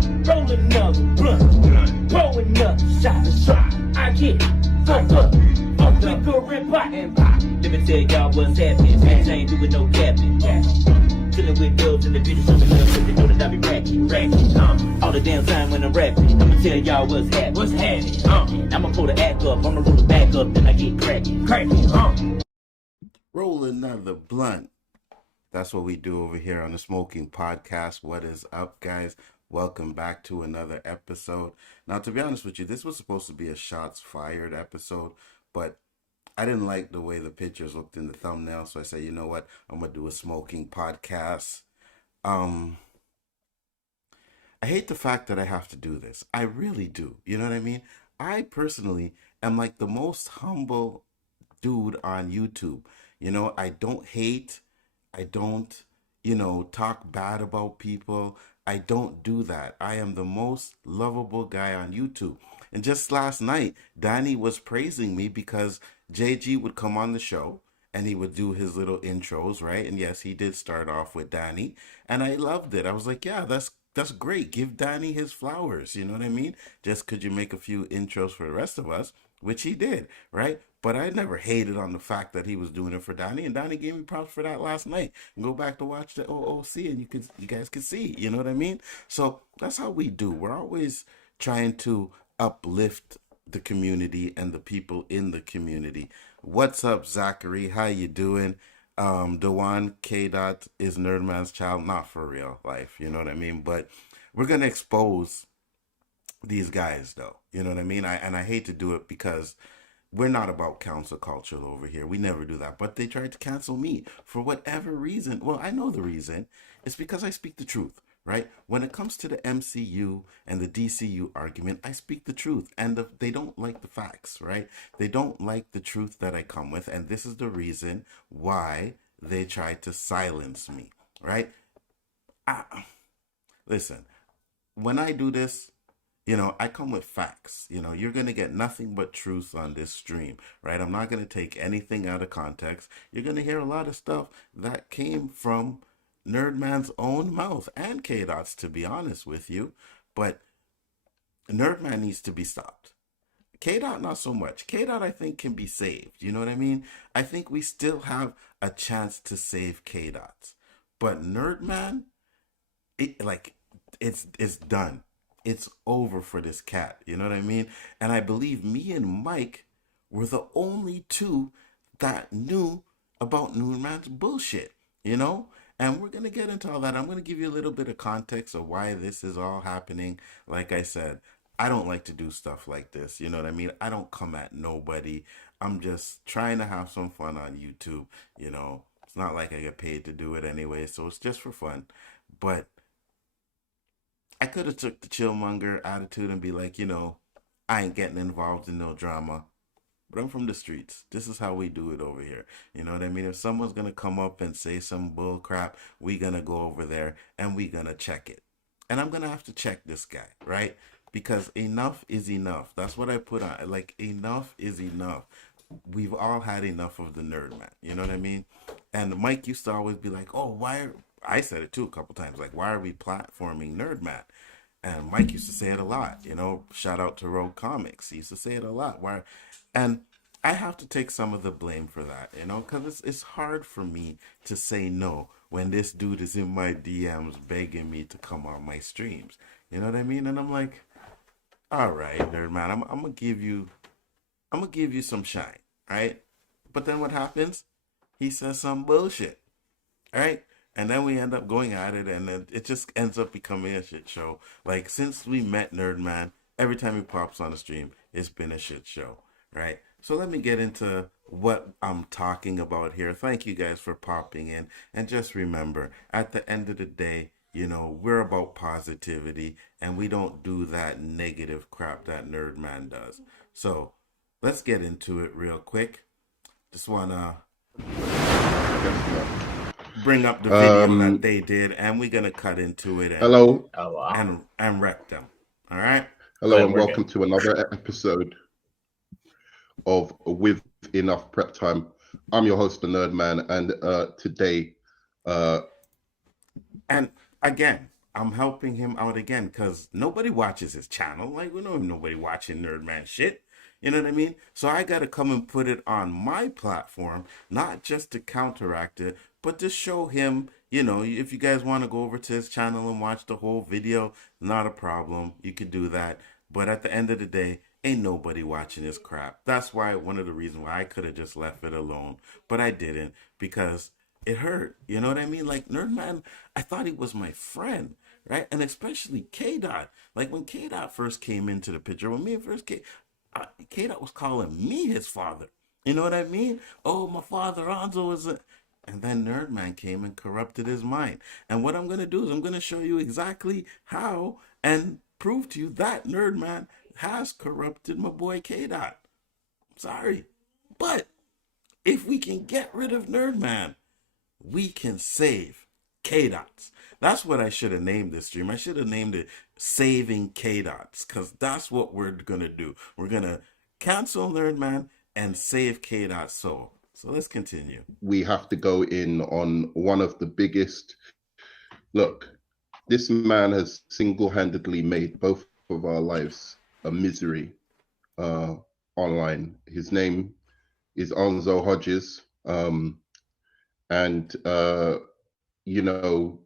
Roll another blunt. Roll another shot. I get fucked up. Off liquor and pop. Let me tell y'all what's happening. Man, I ain't doing no capping. Chillin' with girls in the video, showing love, cause they know that I be rapping. All the damn time when I'm rapping, I'ma tell y'all what's happening. What's happening? I'ma pull the act up, I'ma roll the back up, then I get cracking. Roll another blunt. That's what we do over here on the Smoking Podcast. What is up, guys? Welcome back to another episode. Now, to be honest with you, this was supposed to be a shots fired episode, but I didn't like the way the pictures looked in the thumbnail, so I said, you know what? I'm going to do a Smoking Podcast. I hate the fact that I have to do this. I really do. You know what I mean? I personally am like the most humble dude on YouTube. You know, I don't hate. I don't, talk bad about people. I don't do that. I am the most lovable guy on YouTube. And just last night, Danny was praising me because JG would come on the show and he would do his little intros, right? And yes, he did start off with Danny. And I loved it. I was like, yeah, that's great. Give Danny his flowers. You know what I mean? Just could you make a few intros for the rest of us, which he did, right? But I never hated on the fact that he was doing it for Danny, and Danny gave me props for that last night. Go back to watch the OOC, and you guys could see. You know what I mean? So that's how we do. We're always trying to uplift the community and the people in the community. What's up, Zachary? How you doing? Dewan K-Dot is NerdMan's child, not for real life. You know what I mean? But we're gonna expose these guys, though. You know what I mean? I hate to do it because we're not about cancel culture over here. We never do that. But they tried to cancel me for whatever reason. Well, I know the reason. It's because I speak the truth, right? When it comes to the MCU and the DCU argument, I speak the truth. And they don't like the facts, right? They don't like the truth that I come with. And this is the reason why they tried to silence me, right? Listen, when I do this, I come with facts. You're going to get nothing but truth on this stream, right? I'm not going to take anything out of context. You're going to hear a lot of stuff that came from NerdMan's own mouth and K-Dots, to be honest with you. But NerdMan needs to be stopped. K-Dot, not so much. K-Dot, I think, can be saved. You know what I mean? I think we still have a chance to save K-Dots. But NerdMan, it's done. It's over for this cat. You know what I mean? And I believe me and Mike were the only two that knew about NerdMan's bullshit, And we're going to get into all that. I'm going to give you a little bit of context of why this is all happening. Like I said, I don't like to do stuff like this. You know what I mean? I don't come at nobody. I'm just trying to have some fun on YouTube. It's not like I get paid to do it anyway. So it's just for fun. But I could have took the chillmonger attitude and be like, I ain't getting involved in no drama. But I'm from the streets. This is how we do it over here. You know what I mean? If someone's going to come up and say some bull crap, we going to go over there and we going to check it. And I'm going to have to check this guy, right? Because enough is enough. That's what I put on. Like, enough is enough. We've all had enough of the NerdMan. You know what I mean? And Mike used to always be like, oh, why... I said it too a couple times, like, why are we platforming NerdMan? And Mike used to say it a lot, shout out to Rogue Comics. He used to say it a lot. And I have to take some of the blame for that, because it's hard for me to say no when this dude is in my DMs begging me to come on my streams. You know what I mean? And I'm like, all right, NerdMan, I'm gonna give you some shine, right? But then what happens? He says some bullshit, right? And then we end up going at it, and then it just ends up becoming a shit show. Like, since we met NerdMan, every time he pops on the stream, it's been a shit show, right? So let me get into what I'm talking about here. Thank you guys for popping in. And just remember, at the end of the day, we're about positivity, and we don't do that negative crap that NerdMan does. So let's get into it real quick. Just want to bring up the video that they did, and we're gonna cut into it and hello and wreck them. All right. Hello and welcome to another episode of With Enough Prep Time. I'm your host, the NerdMan, and today and again, I'm helping him out again because nobody watches his channel. Like, we know nobody watching NerdMan shit. You know what I mean? So I got to come and put it on my platform, not just to counteract it, but to show him, you know, if you guys want to go over to his channel and watch the whole video, not a problem. You could do that. But at the end of the day, ain't nobody watching his crap. That's why one of the reasons why I could have just left it alone, but I didn't because it hurt. You know what I mean? Like NerdMan, I thought he was my friend, right? And especially K-Dot. Like when K-Dot first came into the picture, when me first came, K-Dot was calling me his father. You know what I mean? Oh, my father Nzo is a... And then NerdMan came and corrupted his mind. And what I'm going to do is I'm going to show you exactly how and prove to you that NerdMan has corrupted my boy K-Dot. Sorry. But if we can get rid of NerdMan, we can save K-Dots. That's what I should have named this stream. I should have named it Saving K-Dots, because that's what we're going to do. We're going to cancel NerdMan and save K-Dot's soul. So let's continue. We have to go in on one of the biggest... Look, this man has single-handedly made both of our lives a misery online. His name is Nzo Hodges. And, you know,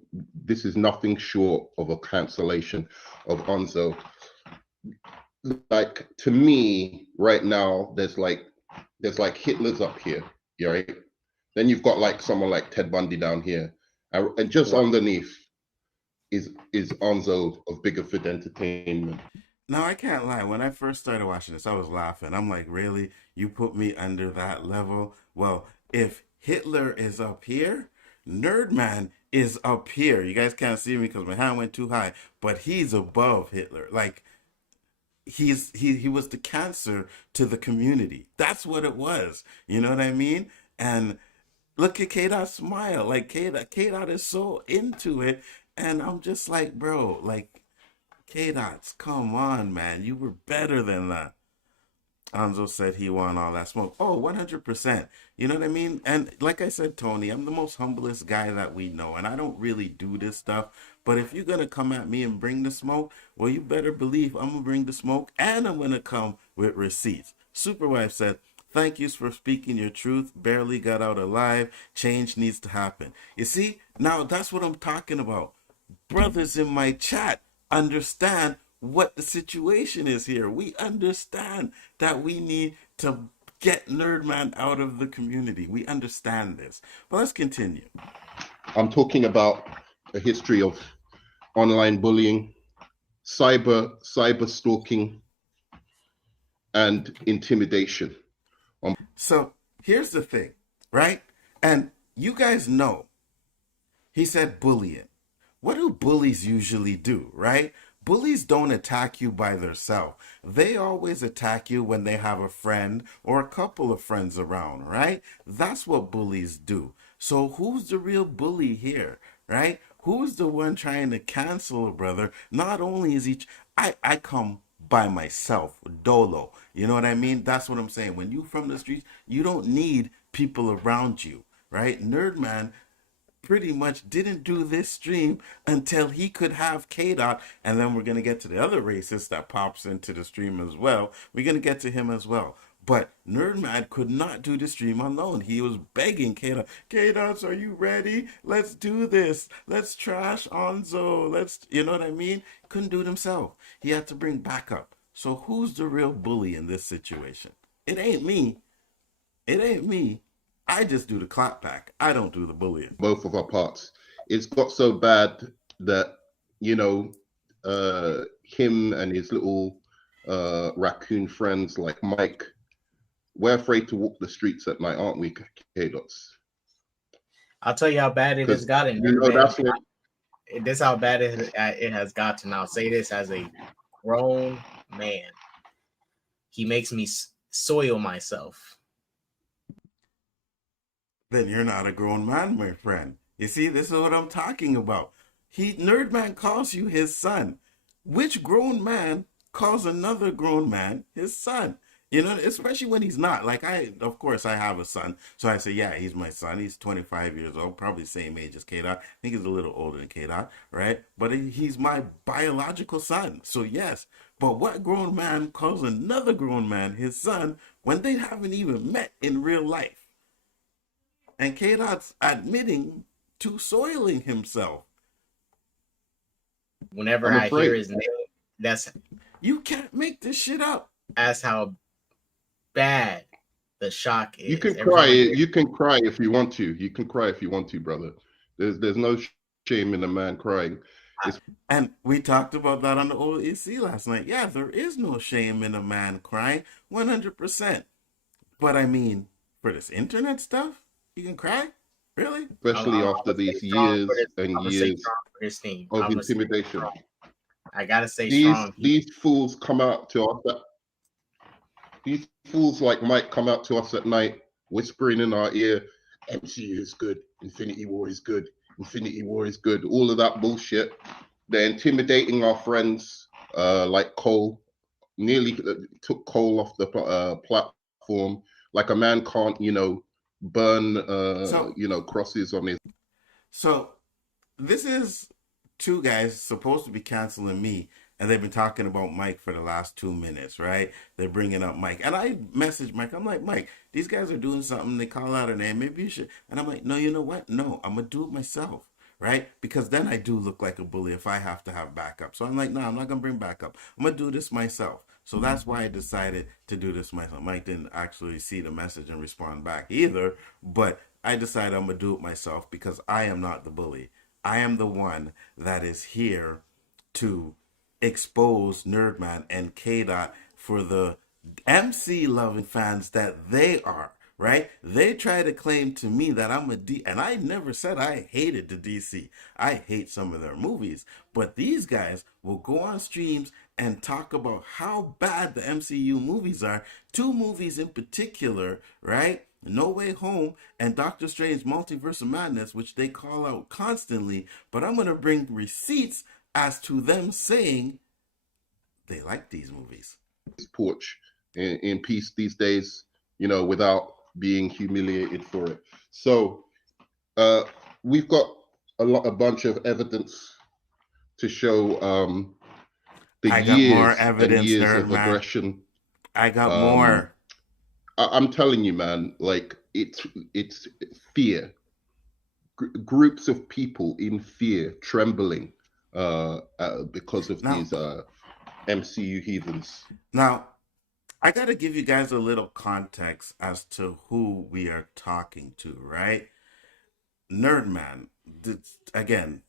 this is nothing short of a cancellation of Nzo. Like, to me, right now, there's like Hitler's up here, right? Then you've got like someone like Ted Bundy down here. And just underneath is Nzo of Biggerford Entertainment. Now, I can't lie. When I first started watching this, I was laughing. I'm like, really? You put me under that level? Well, if Hitler is up here, NerdMan is up here. You guys can't see me because my hand went too high, but he's above Hitler. Like, he was the cancer to the community. That's what it was. You know what I mean? And look at K-Dot smile. Like, K-Dot is so into it. And I'm just like, bro, like, K-Dots, come on, man. You were better than that. Nzo said he want all that smoke. Oh, 100%. You know what I mean? And like I said, Tony, I'm the most humblest guy that we know. And I don't really do this stuff. But if you're going to come at me and bring the smoke, well, you better believe I'm going to bring the smoke. And I'm going to come with receipts. Superwife said, thank you for speaking your truth. Barely got out alive. Change needs to happen. You see? Now, that's what I'm talking about. Brothers in my chat understand what the situation is here. We understand that we need to get NerdMan out of the community. We understand this. But let's continue. I'm talking about a history of online bullying, cyber stalking, and intimidation. So here's the thing, right? And you guys know, he said bullying. What do bullies usually do, right? Bullies don't attack you by themselves. They always attack you when they have a friend or a couple of friends around, right? That's what bullies do. So who's the real bully here, right? Who's the one trying to cancel a brother? Not only is I come by myself, dolo. You know what I mean? That's what I'm saying. When you from the streets, you don't need people around you, right? NerdMan pretty much didn't do this stream until he could have K-Dot, and then we're going to get to the other racist that pops into the stream as well. We're going to get to him as well. But NerdMan could not do the stream alone. He was begging K-Dot, K-Dots, are you ready? Let's do this. Let's trash Nzo. Let's, you know what I mean? Couldn't do it himself. He had to bring backup. So who's the real bully in this situation? It ain't me. It ain't me. I just do the clap back. I don't do the bullying. Both of our parts. It's got so bad that, you know, him and his little raccoon friends like Mike, we're afraid to walk the streets at night, aren't we, K-Dots? I'll tell you how bad it has gotten. You know, that's what... This is how bad it has gotten. I'll say this as a grown man. He makes me soil myself. Then you're not a grown man, my friend. You see, this is what I'm talking about. NerdMan calls you his son. Which grown man calls another grown man his son? You know, especially when he's not. Like of course, I have a son, so I say, yeah, he's my son. He's 25 years old, probably same age as K-Dot. I think he's a little older than K-Dot, right? But he's my biological son, so yes. But what grown man calls another grown man his son when they haven't even met in real life? And K-Dot's admitting to soiling himself. Whenever I'm I hear afraid. his name, You can't make this shit up. that's how bad the shock is. You can Every cry. time I hear- You can cry if you want to. You can cry if you want to, brother. There's no shame in a man crying. It's And we talked about that on the OEC last night. Yeah, there is no shame in a man crying, 100%. But I mean, for this internet stuff, you can cry? Really? especially I'm after gonna these stay strong years for this- and I'm gonna stay years strong for this team. of I'm gonna stay intimidation. strong. I gotta stay These strong. these fools come out to us. These fools like Mike come out to us at night, whispering in our ear, "MCU is good. Infinity War is good. Infinity War is good." All of that bullshit. They're intimidating our friends, like Cole. Nearly took Cole off the platform. Like a man can't, burn, So- crosses on his. So this is two guys supposed to be canceling me, and they've been talking about Mike for the last 2 minutes, right? They're bringing up Mike, and I messaged Mike. I'm like, Mike, these guys are doing something. They call out a name. Maybe you should. And I'm like, no, you know what? No, I'm gonna do it myself, right? Because then I do look like a bully if I have to have backup. So I'm like, no, I'm not gonna bring backup. I'm gonna do this myself. So that's why I decided to do this myself. Mike didn't actually see the message and respond back either, but I decided I'm gonna do it myself because I am not the bully. I am the one that is here to expose NerdMan and K-Dot for the MC loving fans that they are, right? They try to claim to me that I'm a and I never said I hated the DC. I hate some of their movies, but these guys will go on streams and talk about how bad the MCU movies are. Two movies in particular, right? No Way Home and Doctor Strange Multiverse of Madness, which they call out constantly, but I'm going to bring receipts as to them saying they like these movies. Porch in peace these days, without being humiliated for it. So we've got a bunch of evidence to show the I got years more and evidence, years nerd of man. aggression. I got more. I'm telling you, man, like it's fear. Groups of people in fear, trembling because of these MCU heathens. Now, I got to give you guys a little context as to who we are talking to, right? NerdMan. Again,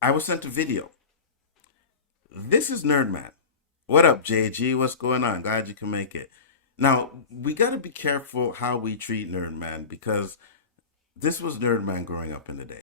I was sent a video. This is NerdMan. What up, JG? What's going on? Glad you can make it. Now, we got to be careful how we treat NerdMan because this was NerdMan growing up in the day.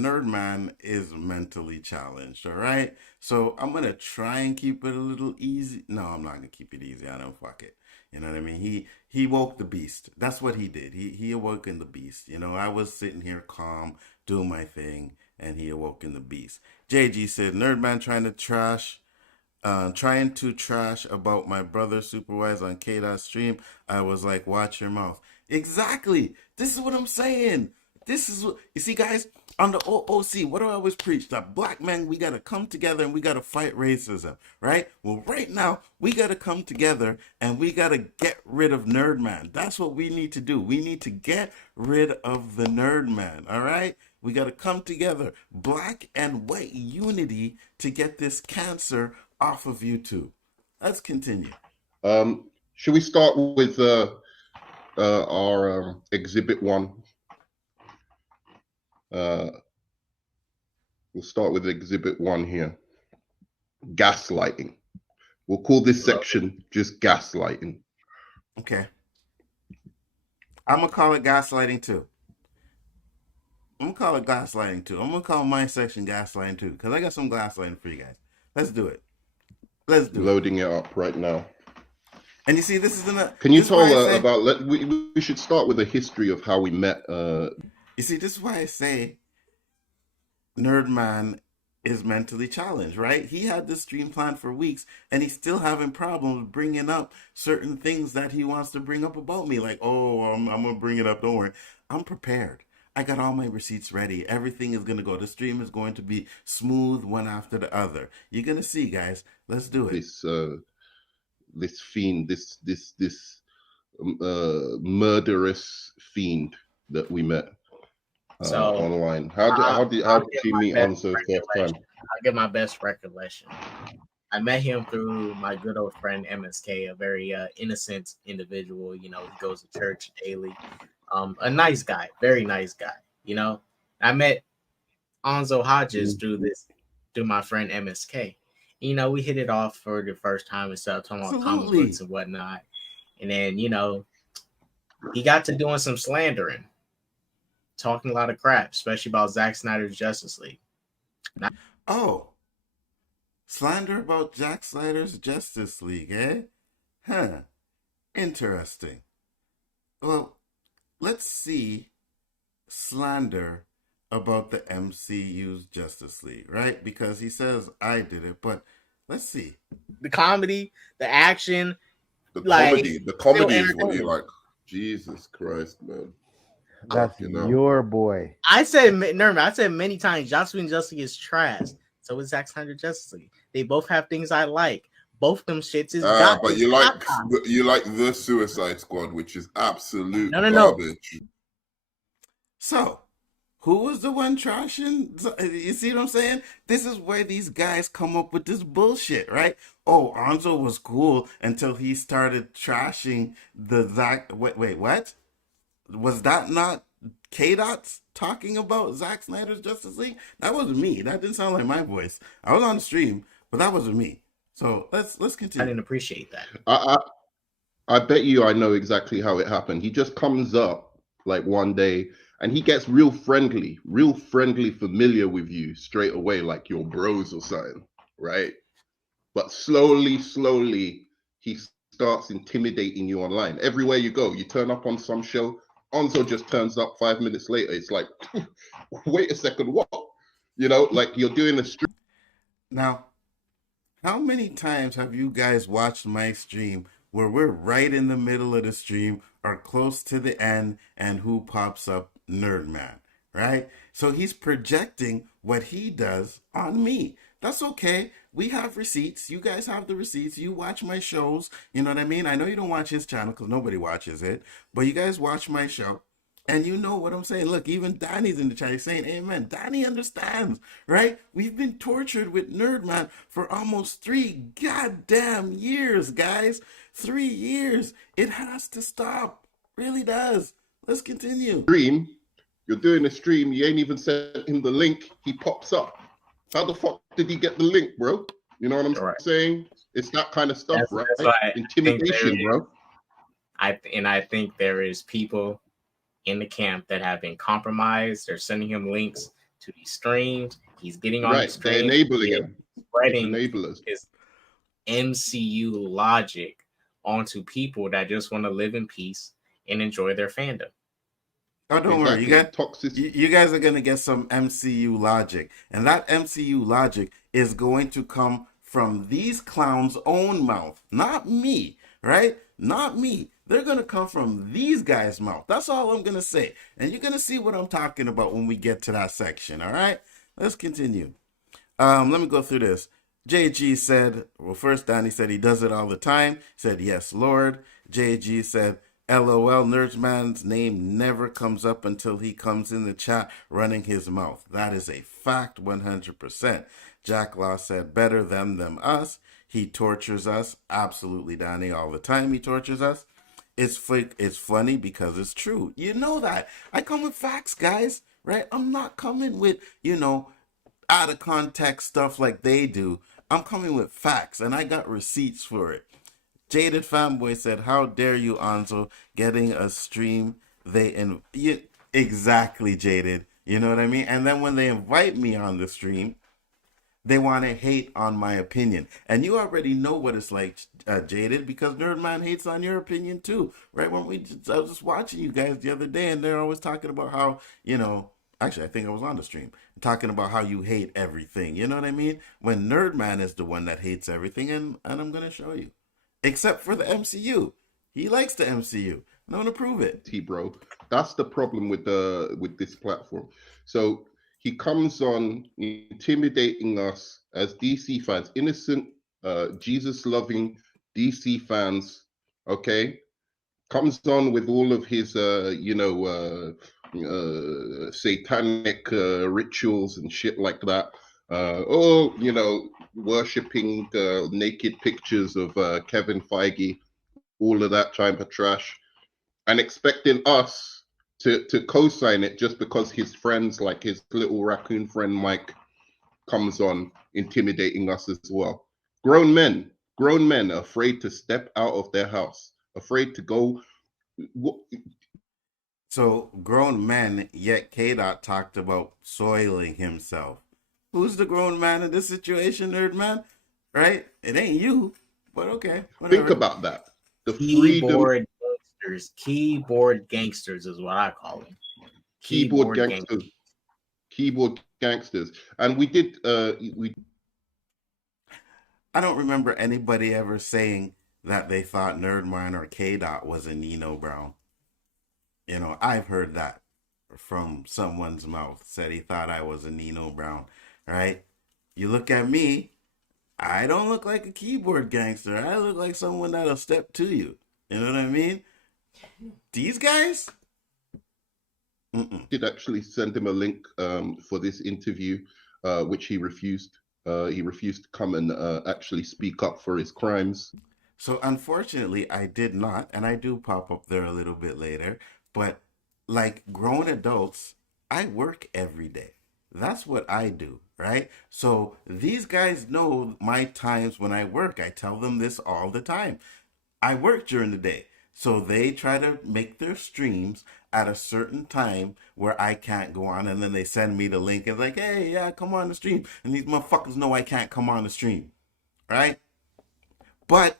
NerdMan is mentally challenged, all right? So I'm going to try and keep it a little easy. No, I'm not going to keep it easy. I don't fuck it. You know what I mean? He woke the beast. That's what he did. He awoken the beast. I was sitting here calm, doing my thing, and he awoken the beast. JG said, NerdMan trying to trash about my brother Superwise on K-Dot stream. I was like, watch your mouth. Exactly. This is what I'm saying. This is what you see, guys. On the OOC, what do I always preach? That black men, we got to come together and we got to fight racism, right? Well, right now, we got to come together and we got to get rid of NerdMan. That's what we need to do. We need to get rid of the NerdMan, all right? We got to come together, black and white unity, to get this cancer off of YouTube. Let's continue. Should we start with our Exhibit 1? We'll start with Exhibit 1 here. Gaslighting. We'll call this section just gaslighting. Okay. I'm going to call it gaslighting too. I'm going to call my section gaslighting too, because I got some gaslighting for you guys. Let's do it. Loading it up right now. And you see, this is in a... Can you tell about... We should start with a history of how we met. You see, this is why I say NerdMan is mentally challenged, right? He had this stream planned for weeks, and he's still having problems bringing up certain things that he wants to bring up about me. Like, oh, I'm going to bring it up. Don't worry. I'm prepared. I got all my receipts ready. Everything is going to go. The stream is going to be smooth, one after the other. You're going to see, guys. Let's do it. This fiend, this murderous fiend that we met online. How did you meet Nzo first time? I'll give my best recollection. I met him through my good old friend MSK, a very innocent individual. You know, he goes to church daily. A nice guy, very nice guy. You know, I met Nzo Hodges through my friend MSK. You know, we hit it off for the first time and stuff, talking about comic books and whatnot. And then, you know, he got to doing some slandering, talking a lot of crap, especially about Zack Snyder's Justice League. Slander about Zack Snyder's Justice League, eh? Huh. Interesting. Well, let's see slander about the MCU's Justice League, right? Because he says I did it, but let's see. The comedy, the action, the comedy is what you like. Jesus Christ, man. That's your boy. I said many times, Joss Whedon Justice League is trash. So is Zack Snyder Justice League. They both have things I like. Both them shits is but you like the Suicide Squad, which is absolute garbage. So, who was the one trashing? You see what I'm saying? This is where these guys come up with this bullshit, right? Oh, Nzo was cool until he started trashing the Zack. Wait, what? Was that not K-Dots talking about Zack Snyder's Justice League? That wasn't me. That didn't sound like my voice. I was on the stream, but that wasn't me. So let's continue. I didn't appreciate that. I bet you I know exactly how it happened. He just comes up like one day and he gets real friendly, familiar with you straight away, like your bros or something, right? But slowly, he starts intimidating you online. Everywhere you go, you turn up on some show, Nzo just turns up 5 minutes later. It's like, wait a second, what? You know, like you're doing a stream. Now, how many times have you guys watched my stream where we're right in the middle of the stream or close to the end and who pops up? NerdMan, right? So he's projecting what he does on me. That's okay. We have receipts. You guys have the receipts. You watch my shows. You know what I mean? I know you don't watch his channel because nobody watches it, but you guys watch my show. And you know what I'm saying. Look, even Danny's in the chat. He's saying amen. Danny understands, right? We've been tortured with NerdMan for almost 3 goddamn years, guys. 3 years. It has to stop. Really does. Let's continue. You're doing a stream. You ain't even sent him the link. He pops up. How the fuck did he get the link, bro? You know what I'm saying? It's that kind of stuff, right? Intimidation, bro. I think there is people in the camp that have been compromised. They're sending him links to these streams. He's getting on the stream. They're enabling him. Spreading his MCU logic onto people that just want to live in peace and enjoy their fandom. Oh, don't worry. You guys are going to get some MCU logic. And that MCU logic is going to come from these clowns' own mouth. Not me, right? Not me. they're going to come from these guys' mouth. That's all I'm going to say. And you're going to see what I'm talking about when we get to that section, all right? Let's continue. Let me go through this. JG said, well, first Danny said he does it all the time. He said, yes, Lord. JG said, LOL, NerdMan's name never comes up until he comes in the chat running his mouth. That is a fact, 100%. Jack Law said, better them us. He tortures us. Absolutely, Danny, all the time he tortures us. It's funny because it's true. You know that. I come with facts, guys, right? I'm not coming with, out of context stuff like they do. I'm coming with facts, and I got receipts for it. Jaded Fanboy said, how dare you, Nzo, getting a stream exactly, Jaded. You know what I mean? And then when they invite me on the stream, they want to hate on my opinion. And you already know what it's like, Jaded, because NerdMan hates on your opinion too, right? I was just watching you guys the other day, and they're always talking about how, actually, I think I was on the stream, talking about how you hate everything. You know what I mean? When NerdMan is the one that hates everything, and I'm going to show you. Except for the MCU. He likes the MCU. And I'm going to prove it. Bro, that's the problem with this platform. So he comes on intimidating us as DC fans, innocent, Jesus-loving DC fans, okay? Comes on with all of his, satanic rituals and shit like that. Worshipping naked pictures of Kevin Feige, all of that type of trash, and expecting us to co-sign it just because his friends, like his little raccoon friend Mike, comes on intimidating us as well. Grown men are afraid to step out of their house, afraid to go. So grown men, yet K-Dot talked about soiling himself. Who's the grown man in this situation, NerdMan? Right? It ain't you, but okay. Whatever. Think about that. The keyboard gangsters. Keyboard gangsters is what I call them. Keyboard gangsters. And we did. I don't remember anybody ever saying that they thought NerdMan or K-Dot was a Nino Brown. I've heard that from someone's mouth, said he thought I was a Nino Brown, right? You look at me, I don't look like a keyboard gangster. I look like someone that'll step to you. You know what I mean? These guys? Did actually send him a link for this interview, which he refused. He refused to come and actually speak up for his crimes. So unfortunately, I did not, and I do pop up there a little bit later. But like grown adults, I work every day. That's what I do, right? So these guys know my times when I work. I tell them this all the time. I work during the day. So they try to make their streams at a certain time where I can't go on. And then they send me the link and like, hey, yeah, come on the stream. And these motherfuckers know I can't come on the stream, right? But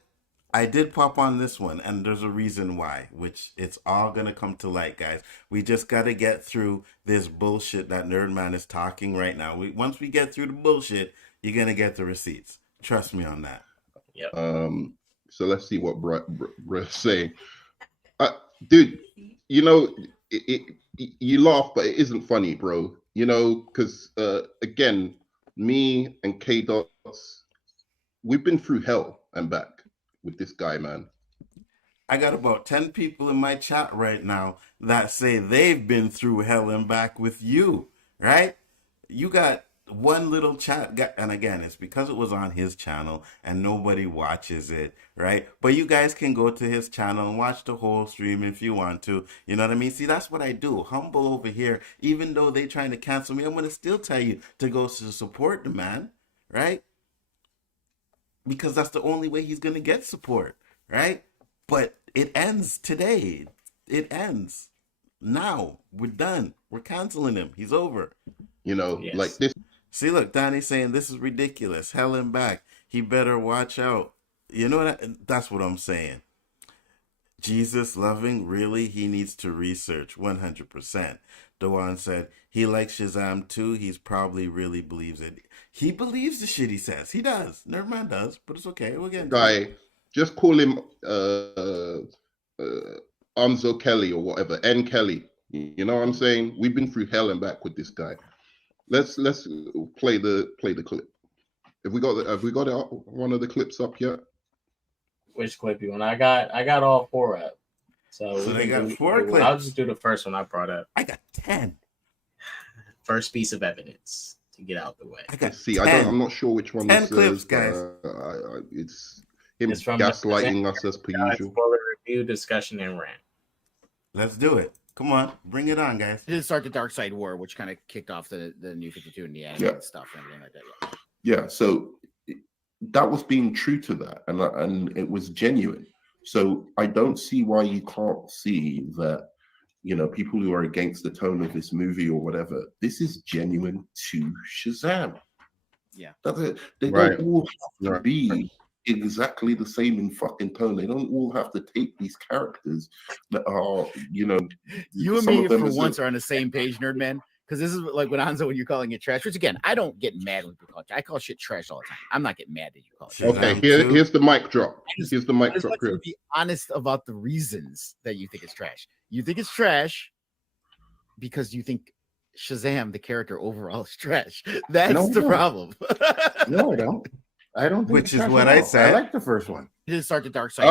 I did pop on this one, and there's a reason why, which it's all going to come to light, guys. We just got to get through this bullshit that NerdMan is talking right now. Once we get through the bullshit, you're going to get the receipts. Trust me on that. Yep. So let's see what Brett's saying. Dude, you laugh, but it isn't funny, bro. Because, again, me and K-Dots, we've been through hell and back with this guy, man. I got about 10 people in my chat right now that say they've been through hell and back with you, right? You got one little chat, and again, it's because it was on his channel and nobody watches it, right? But you guys can go to his channel and watch the whole stream if you want to. You know what I mean? See, that's what I do. Humble over here. Even though they trying to cancel me, I'm going to still tell you to go to support the man, right? Because that's the only way he's going to get support, right? But it ends today. It ends now. We're done. We're canceling him. He's over. Yes. Like this. See, look, Donnie's saying this is ridiculous. Hell and back. He better watch out. You know what? That's what I'm saying. Jesus loving, really? He needs to research 100%. Dewan said he likes Shazam too. He's probably really believes it. He believes the shit he says. He does. NerdMan does, but it's okay. We'll get guy. Just call him Nzo Kelly or whatever, N Kelly. You know what I'm saying? We've been through hell and back with this guy. Let's play the clip. Have we got one of the clips up yet? Which clip you want? I got all 4 up. So they got 4 clips. I'll just do the first one I brought up. I got 10. First piece of evidence to get out the way. I got 10. I'm not sure which one. 10 clips, guys. It's him gaslighting us as per usual. Spoiler review, discussion, and rant. Let's do it. Come on, bring it on, guys. It did start the Dark Side War, which kind of kicked off the New 52 and the anime and stuff and everything like that. Yeah, so that was being true to that, and it was genuine. So I don't see why you can't see that, you know, people who are against the tone of this movie or whatever, this is genuine to Shazam. Yeah. That's it. They don't all have to be exactly the same in fucking tone. They don't all have to take these characters that are, you know... You and me, for once, are on the same page, Nerdman. Because this is like when Anzo, when you're calling it trash, which again, I don't get mad when people call it. I call shit trash all the time. I'm not getting mad that you call it trash. Okay, here's the mic drop. Here's the mic drop. Be honest about the reasons that you think it's trash. You think it's trash because you think Shazam, the character overall, is trash. That's the problem. No, I don't. I don't think Which is what I said. I like the first one. It didn't start the Dark Side.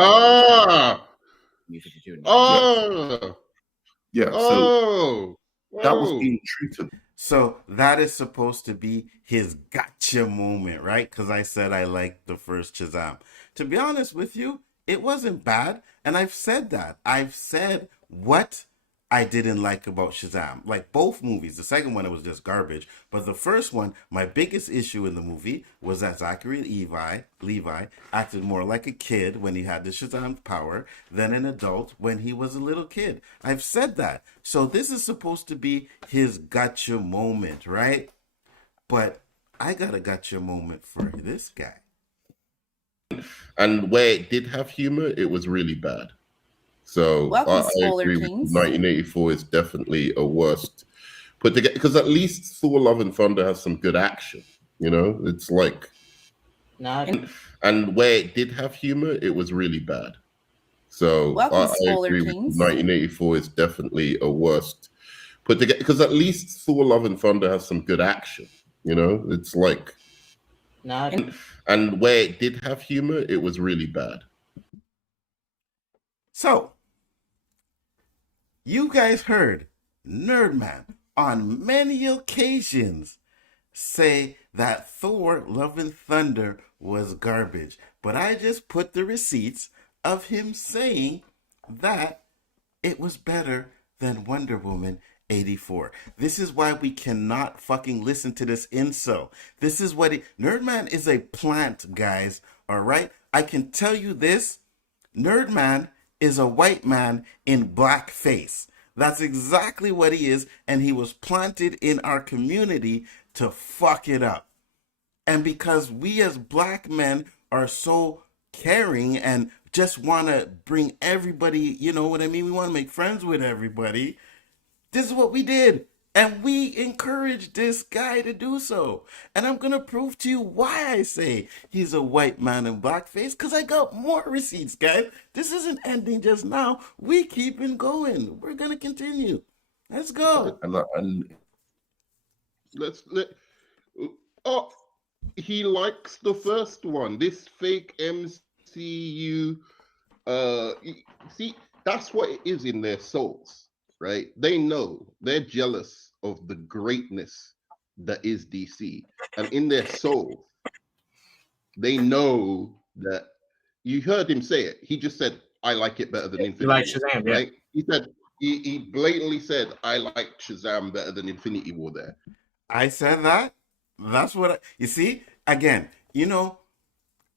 That was being true to them. So that is supposed to be his gotcha moment, right? Because I said I liked the first Shazam. To be honest with you, it wasn't bad. And I've said that. I've said what I didn't like about Shazam. Like both movies. The second one, it was just garbage. But the first one, my biggest issue in the movie was that Zachary Levi acted more like a kid when he had the Shazam power than an adult when he was a little kid. I've said that. So this is supposed to be his gotcha moment, right? But I got a gotcha moment for this guy. And where it did have humor, it was really bad. So I agree with 1984 is definitely a worst put together, because at least Thor: Love and Thunder has some good action. You know, it's like, and where it did have humor, it was really bad. So I agree with 1984 is definitely a worst put together, because at least Thor: Love and Thunder has some good action. You know, it's like, and where it did have humor, it was really bad. So, you guys heard NerdMan on many occasions say that Thor: Love and Thunder was garbage. But I just put the receipts of him saying that it was better than Wonder Woman 84. This is why we cannot fucking listen to this inso. This is what NerdMan is a plant, guys. All right? I can tell you this. NerdMan is a white man in blackface. That's exactly what he is, and he was planted in our community to fuck it up. And because we as black men are so caring and just want to bring everybody, you know what I mean? We want to make friends with everybody. This is what we did. And we encouraged this guy to do so. And I'm going to prove to you why I say he's a white man in blackface, because I got more receipts, guys. This isn't ending just now. We keeping going. We're going to continue. Let's go. Oh, he likes the first one. This fake MCU. See, that's what it is in their souls, right? They know, they're jealous of the greatness that is DC, and in their soul, they know that. You heard him say it. He just said, "I like it better than Infinity." You like Shazam, War, right? He said he blatantly said, "I like Shazam better than Infinity War." There, I said that. That's what you see. Again, you know,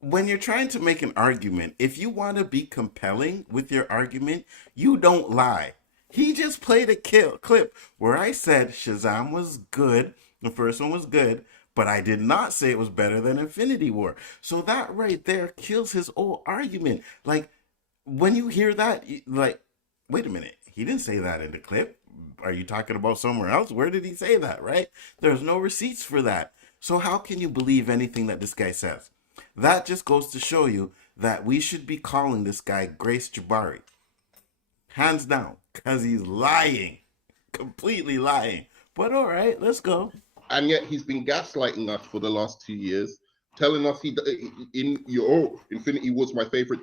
when you're trying to make an argument, if you want to be compelling with your argument, you don't lie. He just played a clip where I said Shazam was good. The first one was good, but I did not say it was better than Infinity War. So that right there kills his whole argument. Like, when you hear that, like, wait a minute. He didn't say that in the clip. Are you talking about somewhere else? Where did he say that, right? There's no receipts for that. So how can you believe anything that this guy says? That just goes to show you that we should be calling this guy Grace Jabari. hands down, because he's lying, completely lying. But all right, let's go. And yet he's been gaslighting us for the last 2 years, telling us Infinity War's my favorite.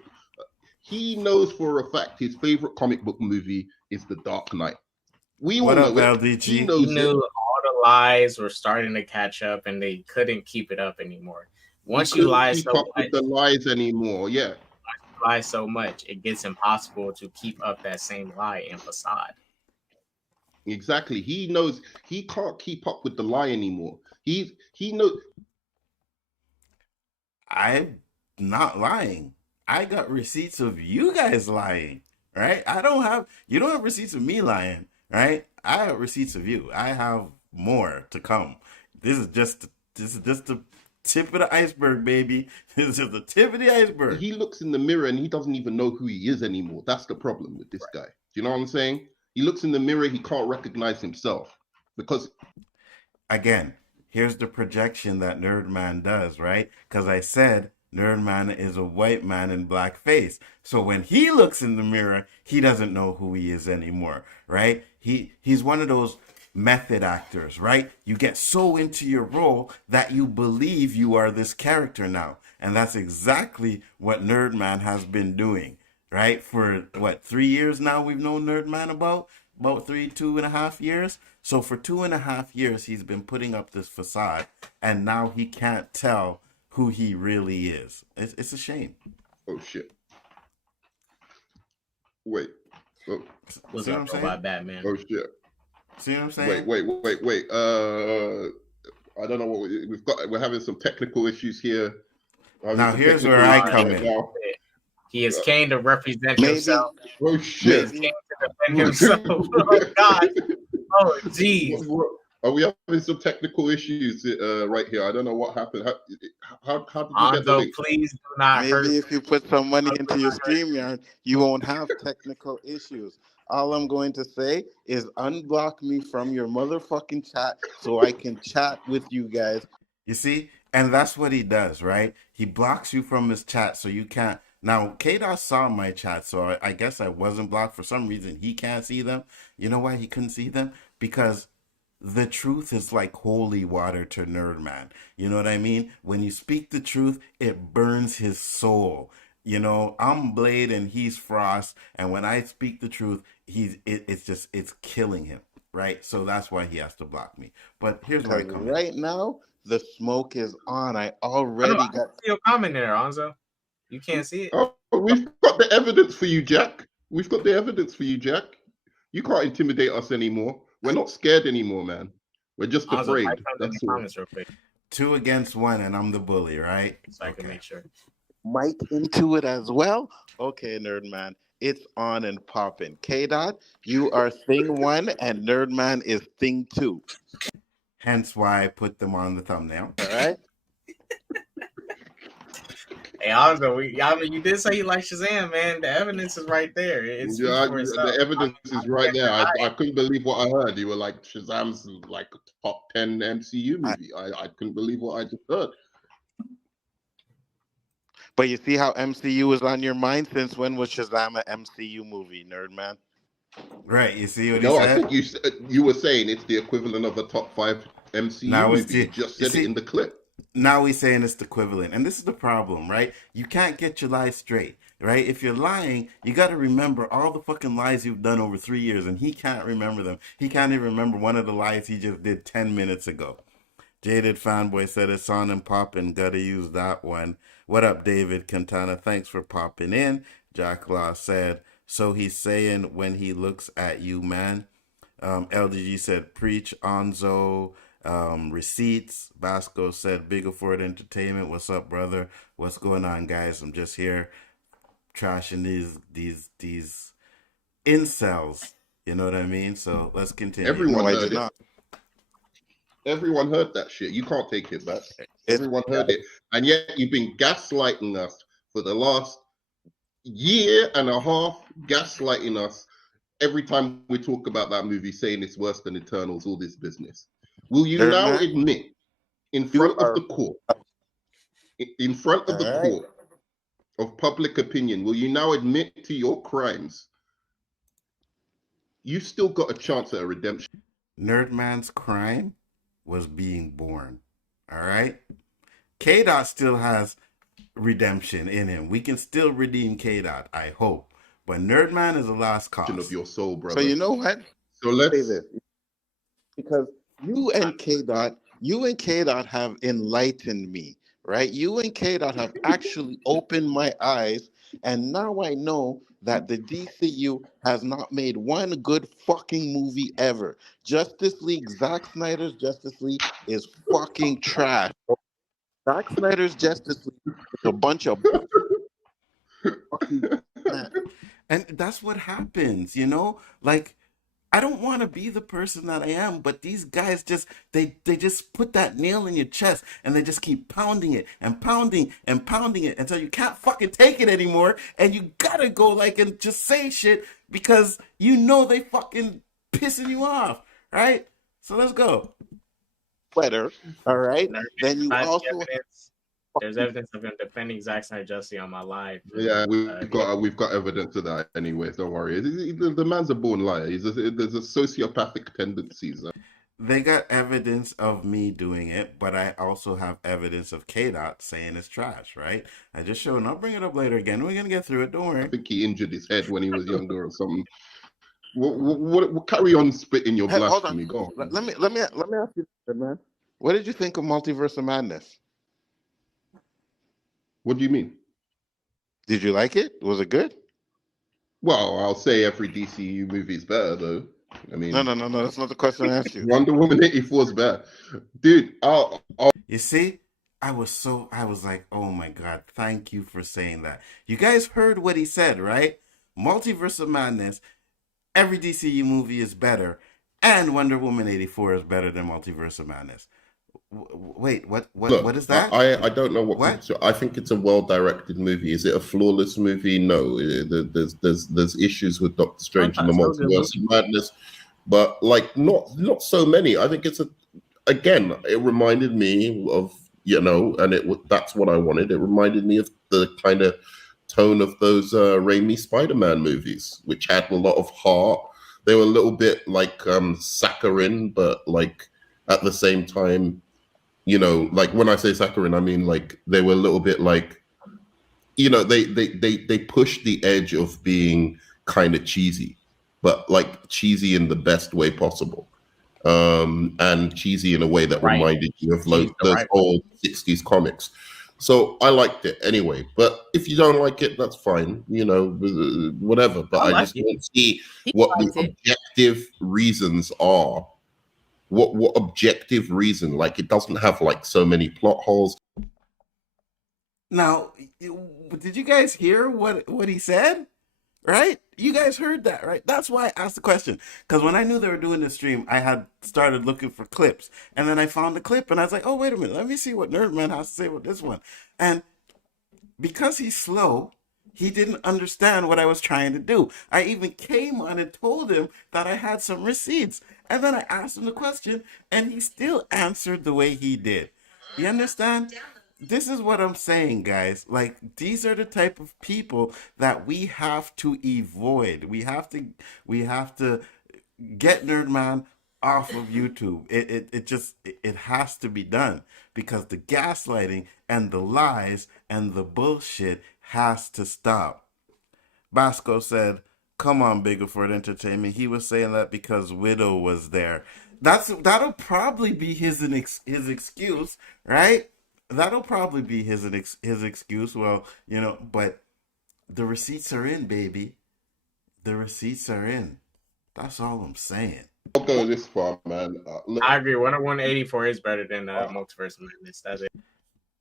He knows for a fact his favorite comic book movie is The Dark Knight. We all What up, know it. LDG? He He knows knew it. all the lies were starting to catch up, and they couldn't keep it up anymore. Once He you couldn't lie keep so up much, with the lies anymore. Yeah, it gets impossible to keep up that same lie and facade. exactly. He knows he can't keep up with the lie anymore. He knows. I'm not lying. I got receipts of you guys lying, right? You don't have receipts of me lying, right? I have receipts of you. I have more to come. This is just the tip of the iceberg, baby. This is just the tip of the iceberg. He looks in the mirror and he doesn't even know who he is anymore. That's the problem with this guy. Do you know what I'm saying? He looks in the mirror, he can't recognize himself because, again, here's the projection that NerdMan does, right? Because I said NerdMan is a white man in blackface. So when he looks in the mirror, he doesn't know who he is anymore, right? He's one of those method actors, right? You get so into your role that you believe you are this character now. And that's exactly what NerdMan has been doing, right? For what, 3 years now we've known NerdMan about 2.5 years. So for 2.5 years, he's been putting up this facade, and now he can't tell who he really is. It's a shame. oh shit. Wait. Oh, What's See what up I'm saying? about Batman? oh shit. See what I'm saying? Wait. I don't know what we've got. We're having some technical issues here. Now here's where I come in. Now. He is came to represent Maybe- himself. Oh shit. He came to defend himself. Oh God. Oh jeez. Are we having some technical issues right here? I don't know what happened. How did you get the Anzo, link? please do not hurt. Maybe if you put some money into your StreamYard, you won't have technical issues. All I'm going to say is unblock me from your motherfucking chat so I can chat with you guys. You see? And that's what he does, right? He blocks you from his chat so you can't. Now, K-Dots saw my chat, so I guess I wasn't blocked. For some reason, he can't see them. You know why he couldn't see them? Because the truth is like holy water to NerdMan. You know what I mean? When you speak the truth, it burns his soul. You know, I'm Blade and he's Frost, and when I speak the truth, it's killing him, right? So that's why he has to block me. But here's where I come in. Right now, the smoke is on. I already I got. see your comment there, Anzo. You can't see it. Oh, we've got the evidence for you, Jack. We've got the evidence for you, Jack. You can't intimidate us anymore. We're not scared anymore, man. We're just Anzo, afraid. type something in That's the all. comments real quick 2 against 1, and I'm the bully, right? so I can make sure. Mic into it as well. Okay, NerdMan, it's on and popping. K-Dot, you are thing 1 and NerdMan is thing 2. Hence why I put them on the thumbnail. All right. Hey, Anzo, you did say you like Shazam, man. The evidence is right there. It's The evidence is right there. I couldn't believe what I heard. You were like, Shazam's like a top 10 MCU movie. I couldn't believe what I just heard. But you see how MCU is on your mind? Since when was Shazam an MCU movie, NerdMan? Right, you see what No, he I said? think you were saying it's the equivalent of a top 5 MCU Now it's movie. You just said it in the clip. Now he's saying it's the equivalent. And this is the problem, right? You can't get your lies straight, right? If you're lying, you got to remember all the fucking lies you've done over 3 years, and he can't remember them. He can't even remember one of the lies he just did 10 minutes ago. Jaded Fanboy said it's on and popping. Gotta use that one. What up, David Quintana? Thanks for popping in. Jack Law said, so he's saying when he looks at you, man. LDG said, preach, Anzo. Receipts. Basco said, Bigger Ford Entertainment. What's up, brother? What's going on, guys? I'm just here trashing these incels. You know what I mean? So let's continue. Everyone heard it. Everyone heard that shit. You can't take it back. Everyone heard it. And yet you've been gaslighting us for the last year and a half, gaslighting us every time we talk about that movie, saying it's worse than Eternals, all this business. Will you now admit in front of the court, in front of the court of public opinion, will you now admit to your crimes you still got a chance at a redemption. NerdMan's crime was being born. All right? K-Dot still has redemption in him. We can still redeem K-Dot, I hope. But NerdMan is a lost cause. Of your soul, brother. So you know what? So let's Say this. Because you and K-Dot have enlightened me, right? You and K-Dot have actually opened my eyes, and now I know that the DCU has not made one good fucking movie ever. Justice League, Zack Snyder's Justice League is fucking trash. Zack Snyder's Justice League is a bunch of fucking. And that's what happens, you know? Like, I don't want to be the person that I am, but these guys just, they just put that nail in your chest and they just keep pounding it and pounding and pounding it until you can't fucking take it anymore. And you gotta go like and just say shit because you know they fucking pissing you off, right? So let's go. Sweater, all right? Then you also... There's evidence of him defending Zack Snyder justly on my live. Yeah, we've got evidence of that anyway. Don't worry. The man's a born liar. There's a sociopathic tendencies. They got evidence of me doing it, but I also have evidence of K-Dot saying it's trash, right? I just showed, and I'll bring it up later again. We're gonna get through it. Don't worry. I think he injured his head when he was younger or something. What carry on spitting your blasphemy? Go on. Let me ask you, man. What did you think of Multiverse of Madness? What do you mean? Did you like it? Was it good? Well, I'll say every DCU movie is better, though. I mean, no. That's not the question I asked you. Wonder Woman 84 is better, dude. You see, I was like, oh my god, thank you for saying that. You guys heard what he said, right? Multiverse of Madness. Every DCU movie is better, and Wonder Woman 84 is better than Multiverse of Madness. Wait, what is that? I don't know what. I think it's a well-directed movie. Is it a flawless movie? No. There's issues with Doctor Strange and the Multiverse of Madness, but like not so many. I think it reminded me of, you know, and that's what I wanted. It reminded me of the kind of tone of those Raimi Spider-Man movies, which had a lot of heart. They were a little bit like saccharine, but like at the same time, you know, like when I say saccharine, I mean like they were a little bit like, you know, they pushed the edge of being kind of cheesy, but like cheesy in the best way possible, and cheesy in a way that reminded you of those old 60s comics. So I liked it anyway. But if you don't like it, that's fine, you know, whatever. But I just don't see what the objective reasons are. What objective reason? Like, it doesn't have like so many plot holes. Now, did you guys hear what he said? Right? You guys heard that, right? That's why I asked the question. Because when I knew they were doing the stream, I had started looking for clips. And then I found the clip and I was like, oh, wait a minute. Let me see what NerdMan has to say about this one. And because he's slow, he didn't understand what I was trying to do. I even came on and told him that I had some receipts. And then I asked him the question, and he still answered the way he did. You understand? This is what I'm saying, guys. Like, these are the type of people that we have to avoid. We have to get NerdMan off of YouTube. It has to be done because the gaslighting and the lies and the bullshit has to stop. Basco said, come on, Biggerford Entertainment. He was saying that because Widow was there. That'll probably be his excuse, right? That'll probably be his excuse. Well, you know, but the receipts are in, baby. The receipts are in. That's all I'm saying. I'll go this far, man. I agree. Wonder Woman 84 is better than Multiverse of Madness. That's it.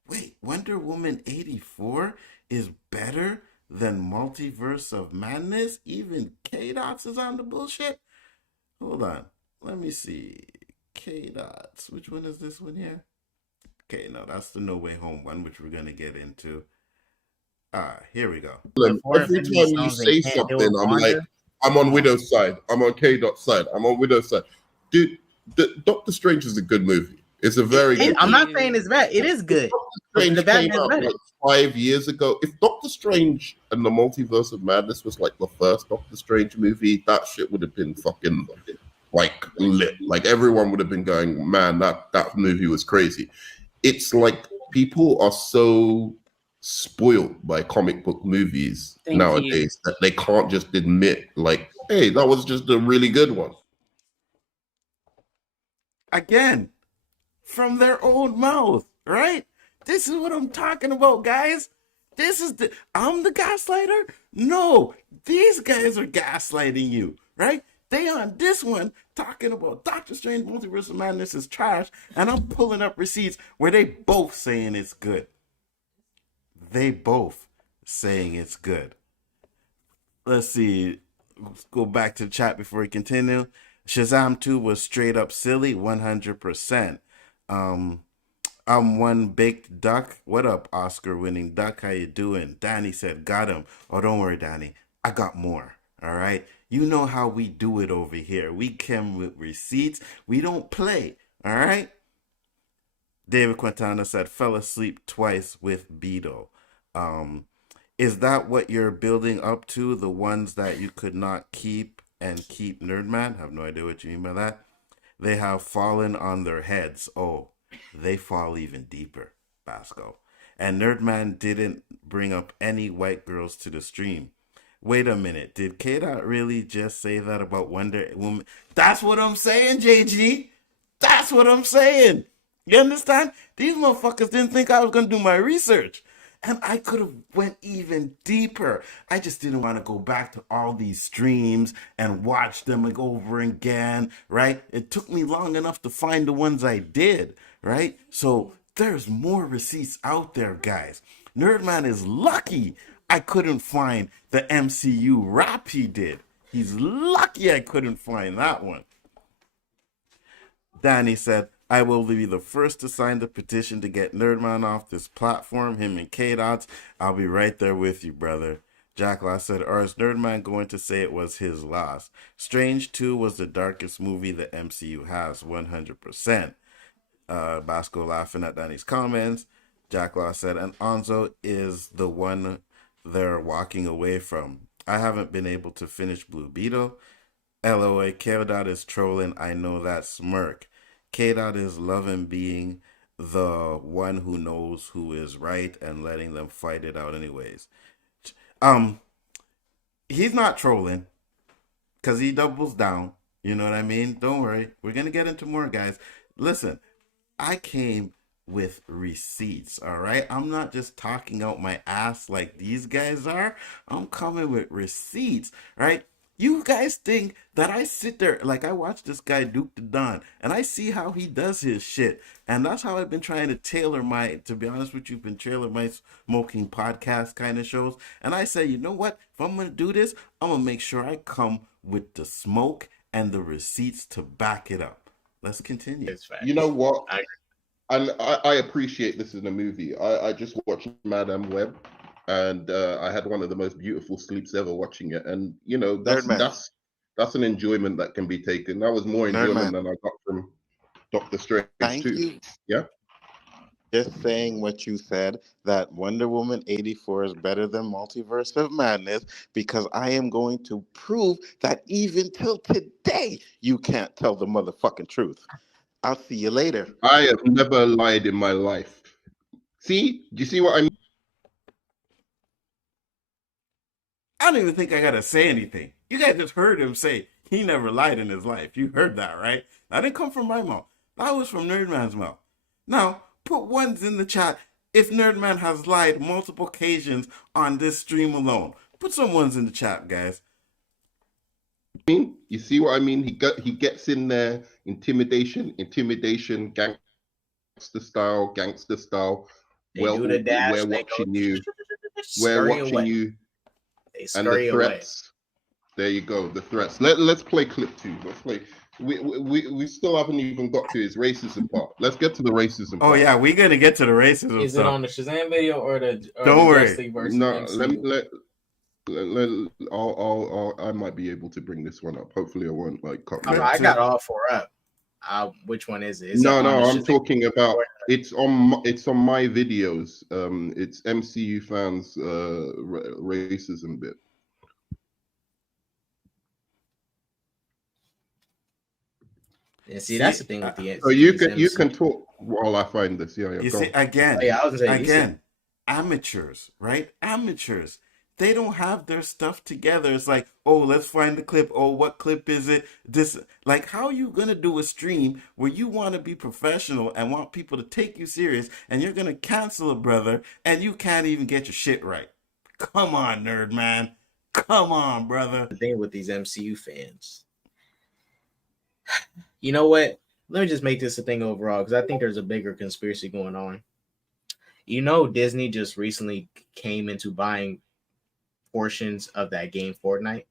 Wait, Wonder Woman 84 is better than Multiverse of Madness? Even K-Dots is on the bullshit? Hold on. Let me see. K-Dots. Which one is this one here? Okay, no, that's the No Way Home one, which we're going to get into. Here we go. Every time you say something, I'm like, I'm on Widow's side. I'm on K-Dot's side. I'm on Widow's side. Dude, Doctor Strange is a good movie. It's a very good I'm not saying it's bad. It is good. Strange the came Batman's out better. like 5 years ago, if Doctor Strange and the Multiverse of Madness was like the first Doctor Strange movie, that shit would have been fucking like lit. Like everyone would have been going, man, that movie was crazy. It's like people are so spoiled by comic book movies nowadays that they can't just admit, like, hey, that was just a really good one. Again, from their own mouth, right? This is what I'm talking about, guys. I'm the gaslighter? No, these guys are gaslighting you, right? They on this one talking about Doctor Strange Multiverse of Madness is trash, and I'm pulling up receipts where they both saying it's good. They both saying it's good. Let's see. Let's go back to the chat before we continue. Shazam 2 was straight up silly, 100%. I'm one baked duck. What up, Oscar-winning duck? How you doing? Danny said, got him. Oh, don't worry, Danny. I got more. All right? You know how we do it over here. We come with receipts. We don't play. All right? David Quintana said, fell asleep twice with Beetle. Is that what you're building up to? The ones that you could not keep and keep NerdMan? I have no idea what you mean by that. They have fallen on their heads. Oh, they fall even deeper, Basco. And NerdMan didn't bring up any white girls to the stream. Wait a minute. Did K-Dot really just say that about Wonder Woman? That's what I'm saying, JG. That's what I'm saying. You understand? These motherfuckers didn't think I was going to do my research. And I could have went even deeper. I just didn't want to go back to all these streams and watch them like over again, right? It took me long enough to find the ones I did, right? So there's more receipts out there, guys. NerdMan is lucky I couldn't find the MCU rap he did. He's lucky I couldn't find that one. Danny said, I will be the first to sign the petition to get NerdMan off this platform, him and K-Dots. I'll be right there with you, brother. Jack Law said, or is NerdMan going to say it was his loss? Strange 2 was the darkest movie the MCU has, 100%. Basco laughing at Danny's comments. Jack Law said, and Nzo is the one they're walking away from. I haven't been able to finish Blue Beetle. LOA, K-Dot is trolling. I know that smirk. K-Dot is loving being the one who knows who is right and letting them fight it out anyways. He's not trolling because he doubles down. You know what I mean? Don't worry. We're going to get into more, guys. Listen, I came with receipts, all right? I'm not just talking out my ass like these guys are. I'm coming with receipts, right? You guys think that I sit there, like I watch this guy Duke the Don, and I see how he does his shit. And that's how I've been trying to tailor to be honest with you, my smoking podcast kind of shows. And I say, you know what? If I'm going to do this, I'm going to make sure I come with the smoke and the receipts to back it up. Let's continue. You know what? I appreciate this in a movie. I just watched Madame Web, and I had one of the most beautiful sleeps ever watching it. And you know, that's an enjoyment that can be taken. That was more enjoyment than I got from Doctor Strange. Thank too. you. Yeah. Just saying what you said, that Wonder Woman 84 is better than Multiverse of Madness, because I am going to prove that even till today, you can't tell the motherfucking truth. I'll see you later. I have never lied in my life. See? Do you see what I mean? I don't even think I got to say anything. You guys just heard him say he never lied in his life. You heard that, right? That didn't come from my mouth. That was from NerdMan's mouth. Now, put ones in the chat if NerdMan has lied multiple occasions on this stream alone. Put some ones in the chat, guys. You see what I mean? He gets in there, intimidation, gangster style. We're watching you. We're watching you. And the threats. There you go. The threats. Let's play clip 2. Let's play. We still haven't even got to his racism part. Let's get to the racism part. Oh yeah, we're gonna get to the racism. Is it on the Shazam video or the? Don't worry. Justice versus No, MCU? I might be able to bring this one up. Hopefully, I won't like cut. I got all 4 up. Which one is it? Is it No, on no, the I'm Shazam talking about or it's on my videos. It's MCU fans racism bit. and see that's the thing with So these you MC. can talk while I find this. Yeah, You go see, on. again, Oh, yeah, I was gonna say you said amateurs, right? Amateurs. They don't have their stuff together. It's like, oh, let's find the clip. Oh, what clip is it? This, like, how are you gonna do a stream where you want to be professional and want people to take you serious, and you're gonna cancel a brother, and you can't even get your shit right? Come on, nerd man. Come on, brother. the thing with these MCU fans. You know what? Let me just make this a thing overall because I think there's a bigger conspiracy going on. You know, Disney just recently came into buying portions of that game Fortnite.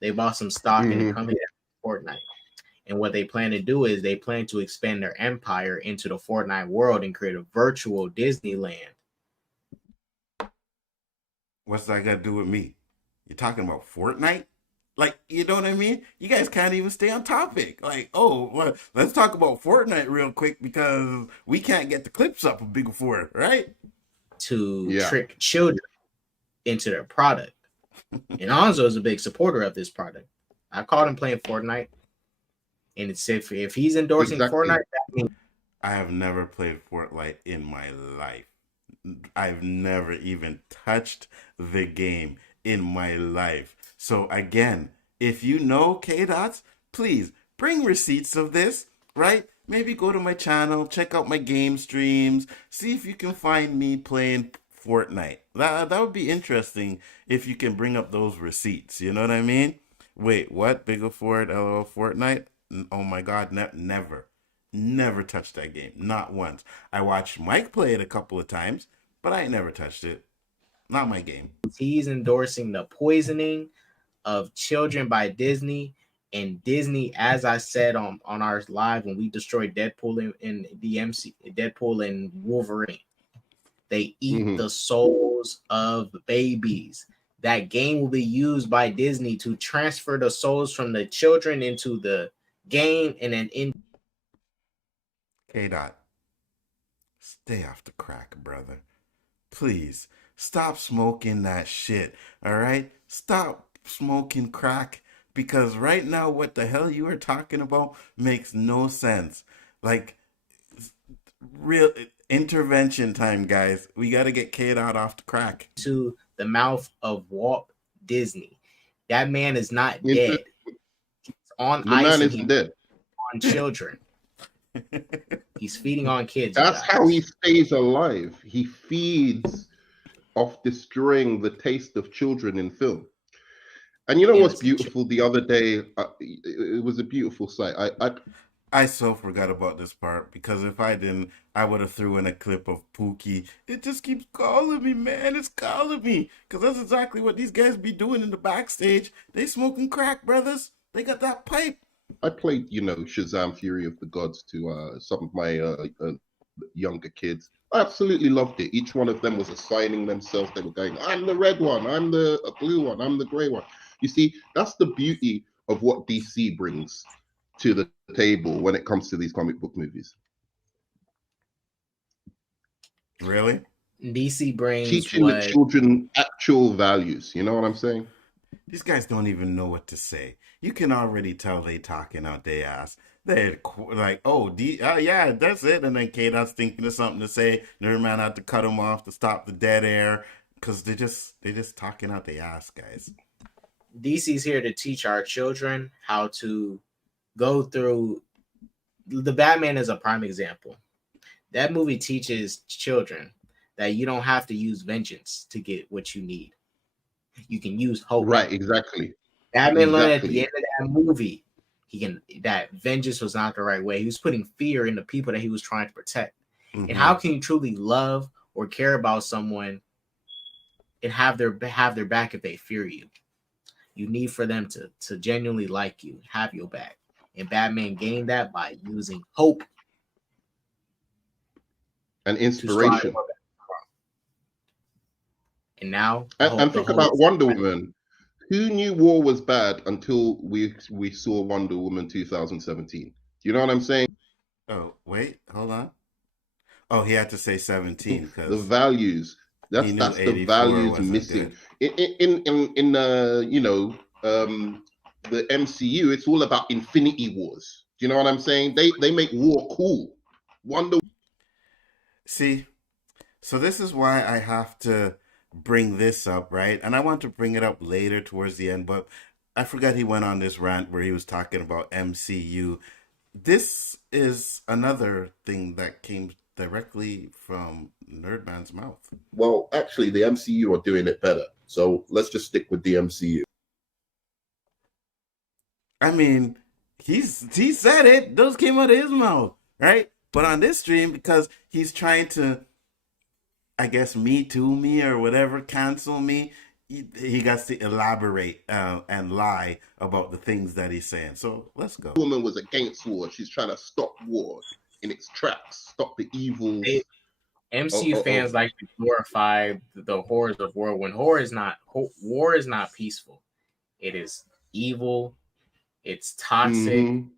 They bought some stock in a Mhm. company that Fortnite. And what they plan to do is they plan to expand their empire into the Fortnite world and create a virtual Disneyland. What's that got to do with me? You're talking about Fortnite? Like, you know what I mean? You guys can't even stay on topic. Like, oh, well, let's talk about Fortnite real quick because we can't get the clips up of Big Four, right? To Yeah. trick children into their product. And Nzo is a big supporter of this product. I caught him playing Fortnite. And it's if he's endorsing Exactly. Fortnite, that means I have never played Fortnite in my life. I've never even touched the game in my life. So again, if you know K-Dots, please bring receipts of this, right? Maybe go to my channel, check out my game streams, see if you can find me playing Fortnite. That would be interesting if you can bring up those receipts. You know what I mean? Wait, what? Bigger Ford, LOL, Fortnite? Oh my God, never. Never touched that game. Not once. I watched Mike play it a couple of times, but I ain't never touched it. Not my game. he's endorsing the poisoning of children by Disney. And Disney, as I said on our live when we destroyed Deadpool in the MC, Deadpool and Wolverine, they eat the souls of babies. That game will be used by Disney to transfer the souls from the children into the game and then in. K-Dot, stay off the crack, brother. Please, stop smoking that shit, all right? Stop smoking crack because right now what the hell you are talking about makes no sense. Like, real intervention time, guys. We got to get K-Dot off the crack. To the mouth of Walt Disney. That man is not dead. He's on The ice man and isn't he's dead. on children. He's feeding on kids. That's how he stays alive. He feeds off destroying the taste of children in film. And you know what's beautiful? The other day, it was a beautiful sight. I so forgot about this part because if I didn't, I would have threw in a clip of Pookie. It just keeps calling me, man. It's calling me because that's exactly what these guys be doing in the backstage. They smoking crack, brothers. They got that pipe. I played, Shazam: Fury of the Gods to some of my younger kids. I absolutely loved it. Each one of them was assigning themselves. They were going, I'm the red one, I'm the blue one, I'm the gray one. You see, that's the beauty of what DC brings to the table when it comes to these comic book movies. Really? DC brings teaching the children actual values. You know what I'm saying? These guys don't even know what to say. You can already tell they talking out their ass. They're like, yeah, that's it. And then K-Dot's thinking of something to say. NerdMan had to cut him off to stop the dead air because they're just talking out their ass, guys. DC's here to teach our children how to go through. The Batman is a prime example. That movie teaches children that you don't have to use vengeance to get what you need. You can use hope. Right, exactly. Batman learned at the end of that movie, that vengeance was not the right way. He was putting fear in the people that he was trying to protect. Mm-hmm. And how can you truly love or care about someone and have their back if they fear you? You need for them to genuinely like you, have your back. And Batman gained that by using hope and inspiration. And now, and think about Wonder Woman. Who knew war was bad until we saw Wonder Woman 2017? You know what I'm saying? Oh, wait, hold on. Oh, he had to say 17 The because values. he knew That's the 84 values wasn't missing. good. In the MCU, it's all about Infinity Wars. Do you know what I'm saying? They make war cool. Wonder. See, so this is why I have to bring this up, right? And I want to bring it up later towards the end, but I forgot he went on this rant where he was talking about MCU. This is another thing that came directly from NerdMan's mouth. Well, actually, the MCU are doing it better. So let's just stick with the MCU. I mean, he said it. Those came out of his mouth, right? But on this stream, because he's trying to, I guess, me too me or whatever, cancel me, he got to elaborate and lie about the things that he's saying. So let's go. Woman was against war. She's trying to stop war in its tracks, stop the evils. MCU fans like to glorify the horrors of war when war is not peaceful. It is evil. It's toxic. Mm-hmm.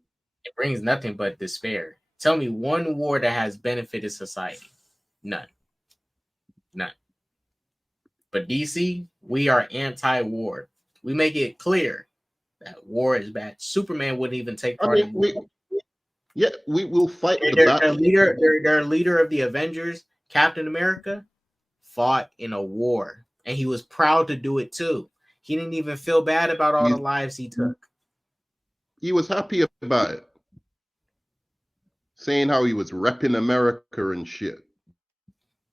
It brings nothing but despair. Tell me one war that has benefited society. None. But DC, we are anti-war. We make it clear that war is bad. Superman wouldn't even take part in war. We will fight their leader of the Avengers, Captain America, fought in a war, and he was proud to do it too. He didn't even feel bad about all the lives he took. He was happy about it, saying how he was repping America and shit.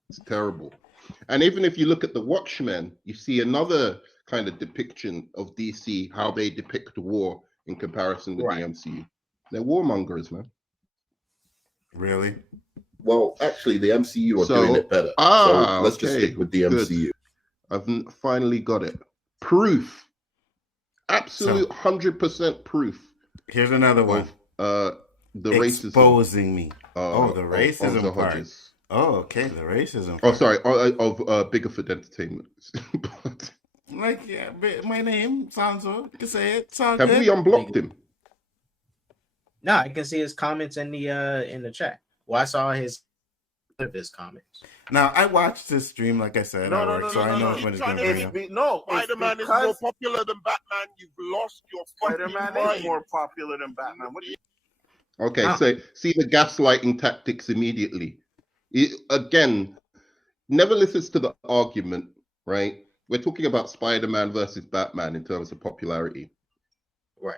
It's terrible. And even if you look at the Watchmen, you see another kind of depiction of DC, how they depict war in comparison with the MCU. They're warmongers, man. Really? Well, actually, the MCU are doing it better. So let's just stick with the MCU. I've finally got it. Proof. Absolute 100% proof. Here's another one. The racism. Exposing me. The racism Nzo part. Hodges. Oh, okay, the racism. Oh, sorry, of Biggerfoot Entertainment. Like, yeah, my name, Sanzo. You can say it. Have we unblocked him? No, I can see his comments in the chat. Well, I saw his comments. Now, I watched this stream, like I said, I know when it's going to be. No, Spider-Man is more popular than Batman. You've lost your Spider-Man is more popular than Batman. What do you? Okay, so see the gaslighting tactics immediately. Again, never listens to the argument, right? We're talking about Spider-Man versus Batman in terms of popularity. Right.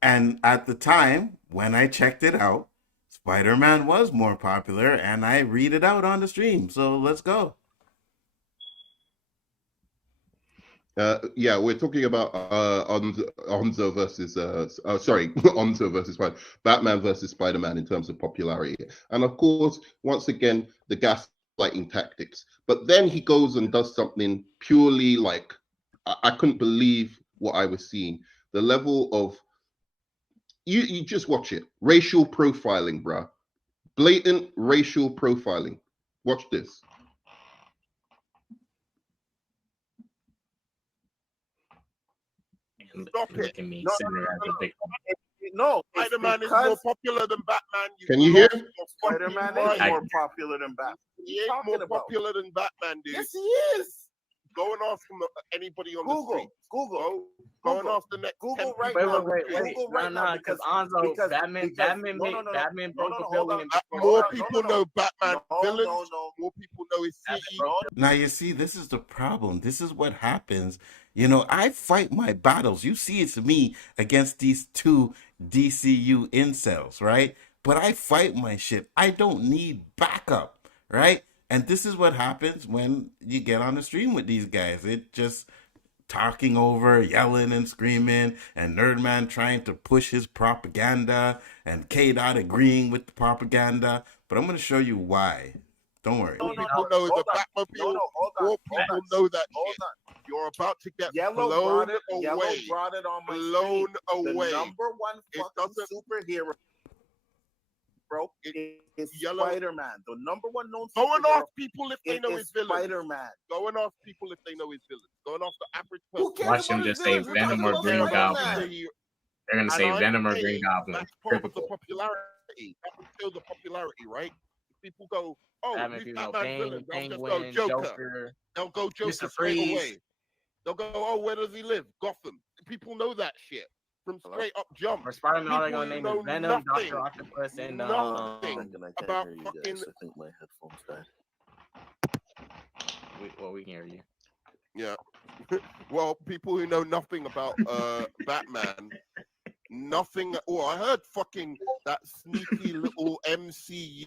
And at the time, when I checked it out, Spider-Man was more popular, and I read it out on the stream. So let's go. We're talking about Onzo versus Onzo versus Batman versus Spider-Man in terms of popularity, and of course, once again, the gaslighting tactics. But then he goes and does something purely like I couldn't believe what I was seeing. The level of you just watch it. Racial profiling, bruh. Blatant racial profiling. Watch this. Stop it. No, Spider-Man is more popular than Batman. Can you hear? Spider-Man is more popular than Batman. He ain't more popular than Batman, dude. Yes, he is. Go and ask anybody on the street. Google. Go and ask the next Google 10 right people. now. Wait. Google right now Because Onzo, Batman broke the building. More people know Batman villains. More people know his city. Now, you see, this is the problem. This is what happens. You know, I fight my battles. You see, it's me against these two DCU incels, right? But I fight my shit. I don't need backup, right? And this is what happens when you get on the stream with these guys. It just talking over, yelling and screaming, and NerdMan trying to push his propaganda, and K-Dot agreeing with the propaganda. But I'm going to show you why. Don't worry. More people know the Batmobile. More people know that shit. You're about to get blown away. Yellow brought it on my blown screen. away. The number one fucking superhero, bro, is Spider-Man. The number one known superhero. Go and ask people if they know his villain. Spider-Man. Go and ask people if they know his villain. Go and ask the average person. Watch him just say Venom or Green Goblin. They're gonna say Venom or Green Goblin. That's part of the popularity. That would show the popularity, right? People go, oh, who's Batman villain? They'll just go Joker. They'll go Joker straight away. They'll go, oh, where does he live? Gotham. People know that shit from straight up jump. For Spider-Man, all they're gonna name is Venom, Dr. Octopus, and nothing about fucking. I think my headphones died. We can hear you. Yeah. Well, people who know nothing about Batman, nothing. Oh, I heard fucking that sneaky little MCU.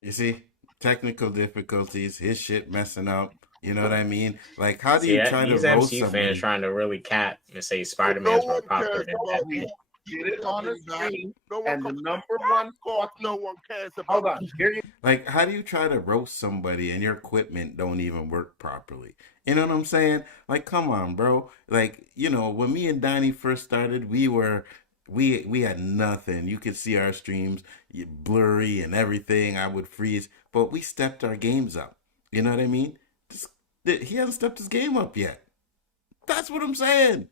You see, technical difficulties, his shit messing up. You know what I mean? Like, how do you try to roast MCU somebody? fans trying to really cap and say Spider-Man's more popular than Batman. Get it on the screen, and the number one no one cares about. Hold on, here you. Like, how do you try to roast somebody and your equipment don't even work properly? You know what I'm saying? Like, come on, bro. Like, you know, when me and Donnie first started, we had nothing. You could see our streams blurry and everything. I would freeze, but we stepped our games up. You know what I mean? He hasn't stepped his game up yet. That's what I'm saying.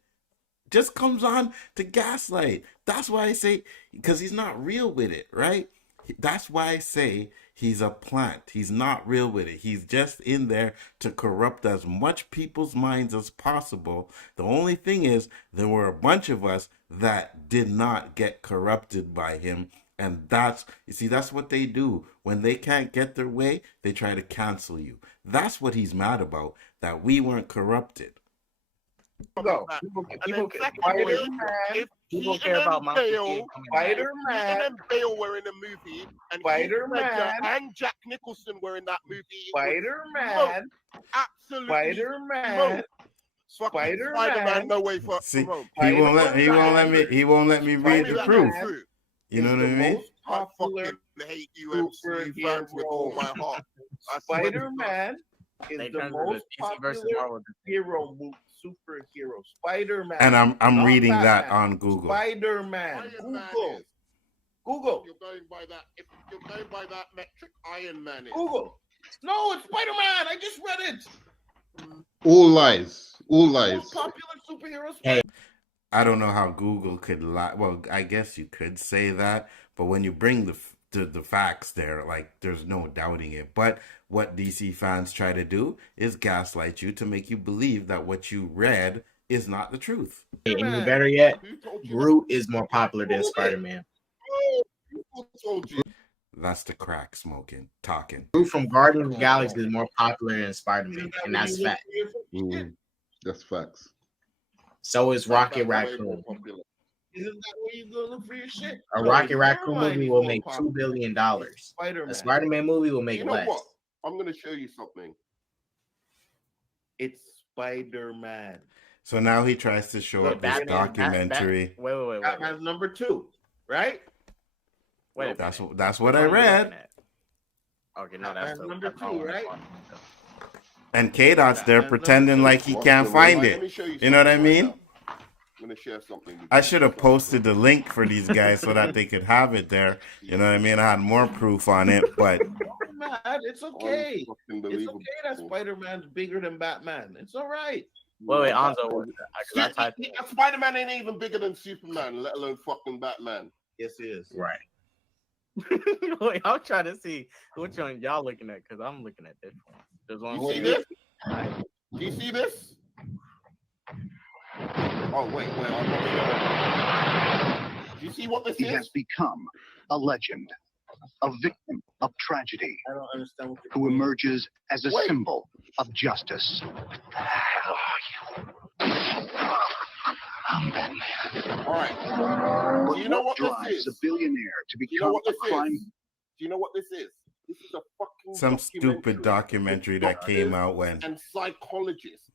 Just comes on to gaslight. That's why I say, because he's not real with it, right? That's why I say he's a plant. He's not real with it. He's just in there to corrupt as much people's minds as possible. The only thing is, there were a bunch of us that did not get corrupted by him. And that's what they do. When they can't get their way, they try to cancel you. That's what he's mad about, that we weren't corrupted. Go. People care about Spider-Man and Bale were in a movie, and Spider-Man and Jack Nicholson were in that movie. Spider-Man, absolutely. Spider-Man, Spider-Man, no way for. See, he won't let me read the proof. You know what I mean? I fucking hate you, MCU fans, with all my heart. Spider-Man is the most popular superhero. Spider-Man. And I'm reading that on Google. Spider-Man. Google. If you're going by that metric, Iron Man is. Google. No, it's Spider-Man. I just read it. All lies. All lies. Most popular superhero. Hey. I don't know how Google could lie. Well, I guess you could say that, but when you bring the facts there, like, there's no doubting it. But what DC fans try to do is gaslight you to make you believe that what you read is not the truth. And even better yet, Groot is more popular than Spider-Man. That's the crack talking. Groot from Guardians of the Galaxy is more popular than Spider-Man, and that's fact. That's facts. So is Rocket Raccoon. Isn't that where you go look for your shit? A Rocket Raccoon movie will make $2 billion. Spider-Man. A Spider-Man movie will make You know less. what? I'm going to show you something. It's Spider-Man. So now he tries to show up this documentary. Wait. Batman's number 2, right? Wait. That's what I read. Okay, no, that's number 2, right? And K-Dots there pretending like he can't find it. You know what I mean? I'm going to share something. I should have posted the link for these guys so that they could have it there. You know what I mean? I had more proof on it, but it's okay. It's okay that Spider-Man's bigger than Batman. It's all right. Wait, Anzo. Spider-Man ain't even bigger than Superman, let alone fucking Batman. Yes, he is. Right. Wait, I'm trying to see which one y'all looking at, because I'm looking at this one. There's one. You see this? Do you see this? Oh, wait. I'm not sure. Do you see what this is? He has become a legend, a victim of tragedy, I don't understand what who emerges as a symbol of justice. I'm Batman. All right. But Do you know what drives this is? a billionaire to Do you become know what a this crime? is? Do you know what this is? This is a fucking some stupid documentary that came out when. And psychologists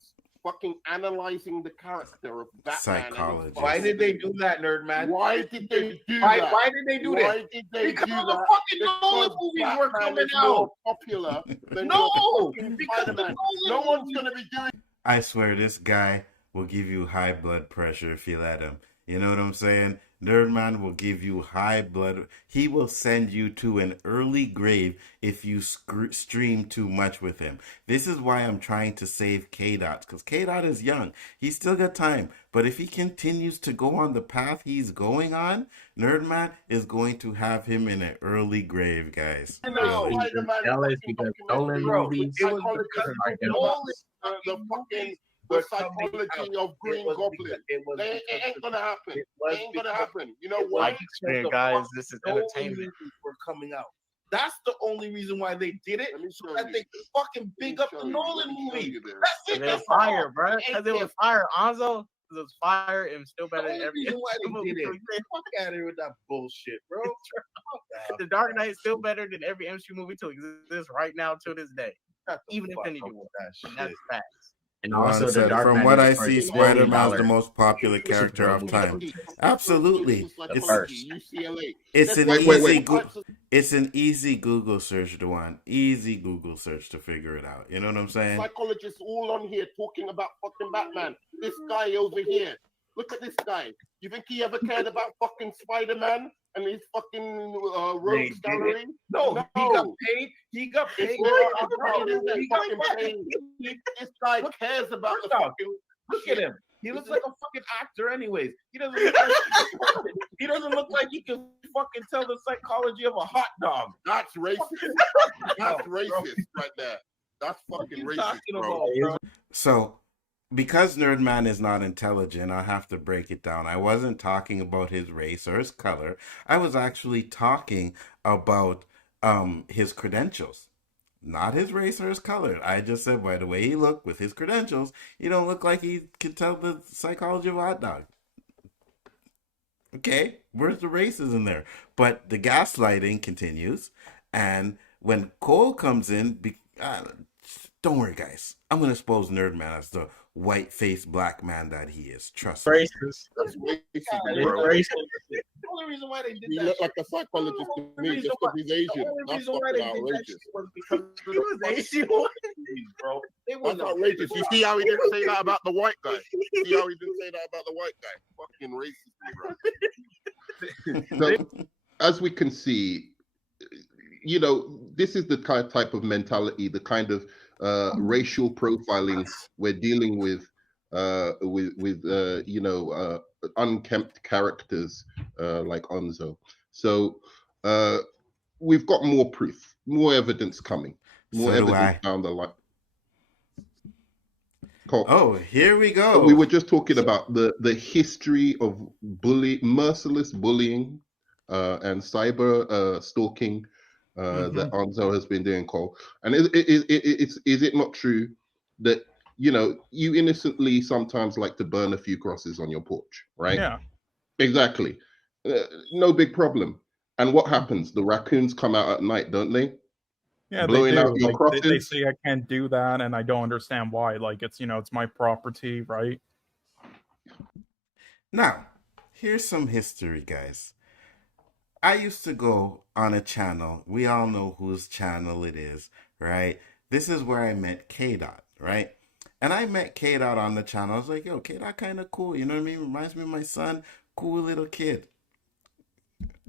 fucking analyzing the character of Batman. Psychologists. Why did they do that, Nerdman? Why did they do that? Why did they do that? Why did they Because do all the that? fucking Nolan Because movies were Batman coming is more out. popular than No, your fucking because the Spider-Man. Nolan No one's movies- gonna be doing. I swear this guy will give you high blood pressure if you let him. You know what I'm saying? NerdMan will give you high blood. He will send you to an early grave if you stream too much with him. This is why I'm trying to save K-Dots, because K-Dot is young. He's still got time. But if he continues to go on the path he's going on, NerdMan is going to have him in an early grave, guys. I know. Jealous because Nolan movies. It was the fucking the psychology of Green Goblin. It ain't gonna happen. It ain't gonna happen. You know why? Guys, this is entertainment. Were coming out. That's the only reason why they did it. So that they could fucking big up the Nolan movie. That's it. It was fire, bro. Because it was fire. Anzo, it was fire and still better than every reason why they did it. Fuck out of here with that bullshit, bro. The Dark Knight is still better than every MCU movie to exist right now to this day. Even Infinity War. That's facts. And also, from what I see, Spider-Man's the most popular character of time. Absolutely, it's an easy Google search, Dewan. Easy Google search to figure it out. You know what I'm saying? Psychologists all on here talking about fucking Batman. This guy over here. Look at this guy. You think he ever cared about fucking Spider-Man and his fucking rogues gallery? No, he got paid. He got paid. This guy cares about the fucking. Look at him. He looks like a fucking actor, anyways. He doesn't look like he can fucking tell the psychology of a hot dog. That's racist. That's racist right there. That's fucking racist, bro. So, because NerdMan is not intelligent, I have to break it down. I wasn't talking about his race or his color. I was actually talking about his credentials. Not his race or his color. I just said, by the way he looked with his credentials, he don't look like he can tell the psychology of a hot dog. Okay, where's the races in there? But the gaslighting continues. And when Cole comes in, don't worry, guys. I'm going to expose NerdMan as the white-faced black man that he is. Trust me. That's racist, bro. The only reason why they did he that. look like a psychologist to me just because he's Asian. That's fucking outrageous. He was Asian, bro. That's outrageous. You see how he didn't say that about the white guy? See how he didn't say that about the white guy? Fucking racist, bro. So, as we can see, you know, this is the type of mentality, the kind of racial profiling we're dealing with unkempt characters like Nzo. So we've got more proof, more evidence coming, more evidence down the line. Cool. Oh, here we go. We were just talking about the history of merciless bullying and cyber stalking that Nzo has been doing, Cole. And is it not true that, you know, you innocently sometimes like to burn a few crosses on your porch, right? Yeah. Exactly. No big problem. And what happens? The raccoons come out at night, don't they? Yeah, blowing they do. out your crosses. They say I can't do that, and I don't understand why. Like, it's, you know, it's my property, right? Now, here's some history, guys. I used to go on a channel. We all know whose channel it is, right? This is where I met K-Dot, right? And I met K-Dot on the channel. I was like, yo, K-Dot kind of cool. You know what I mean? Reminds me of my son. Cool little kid.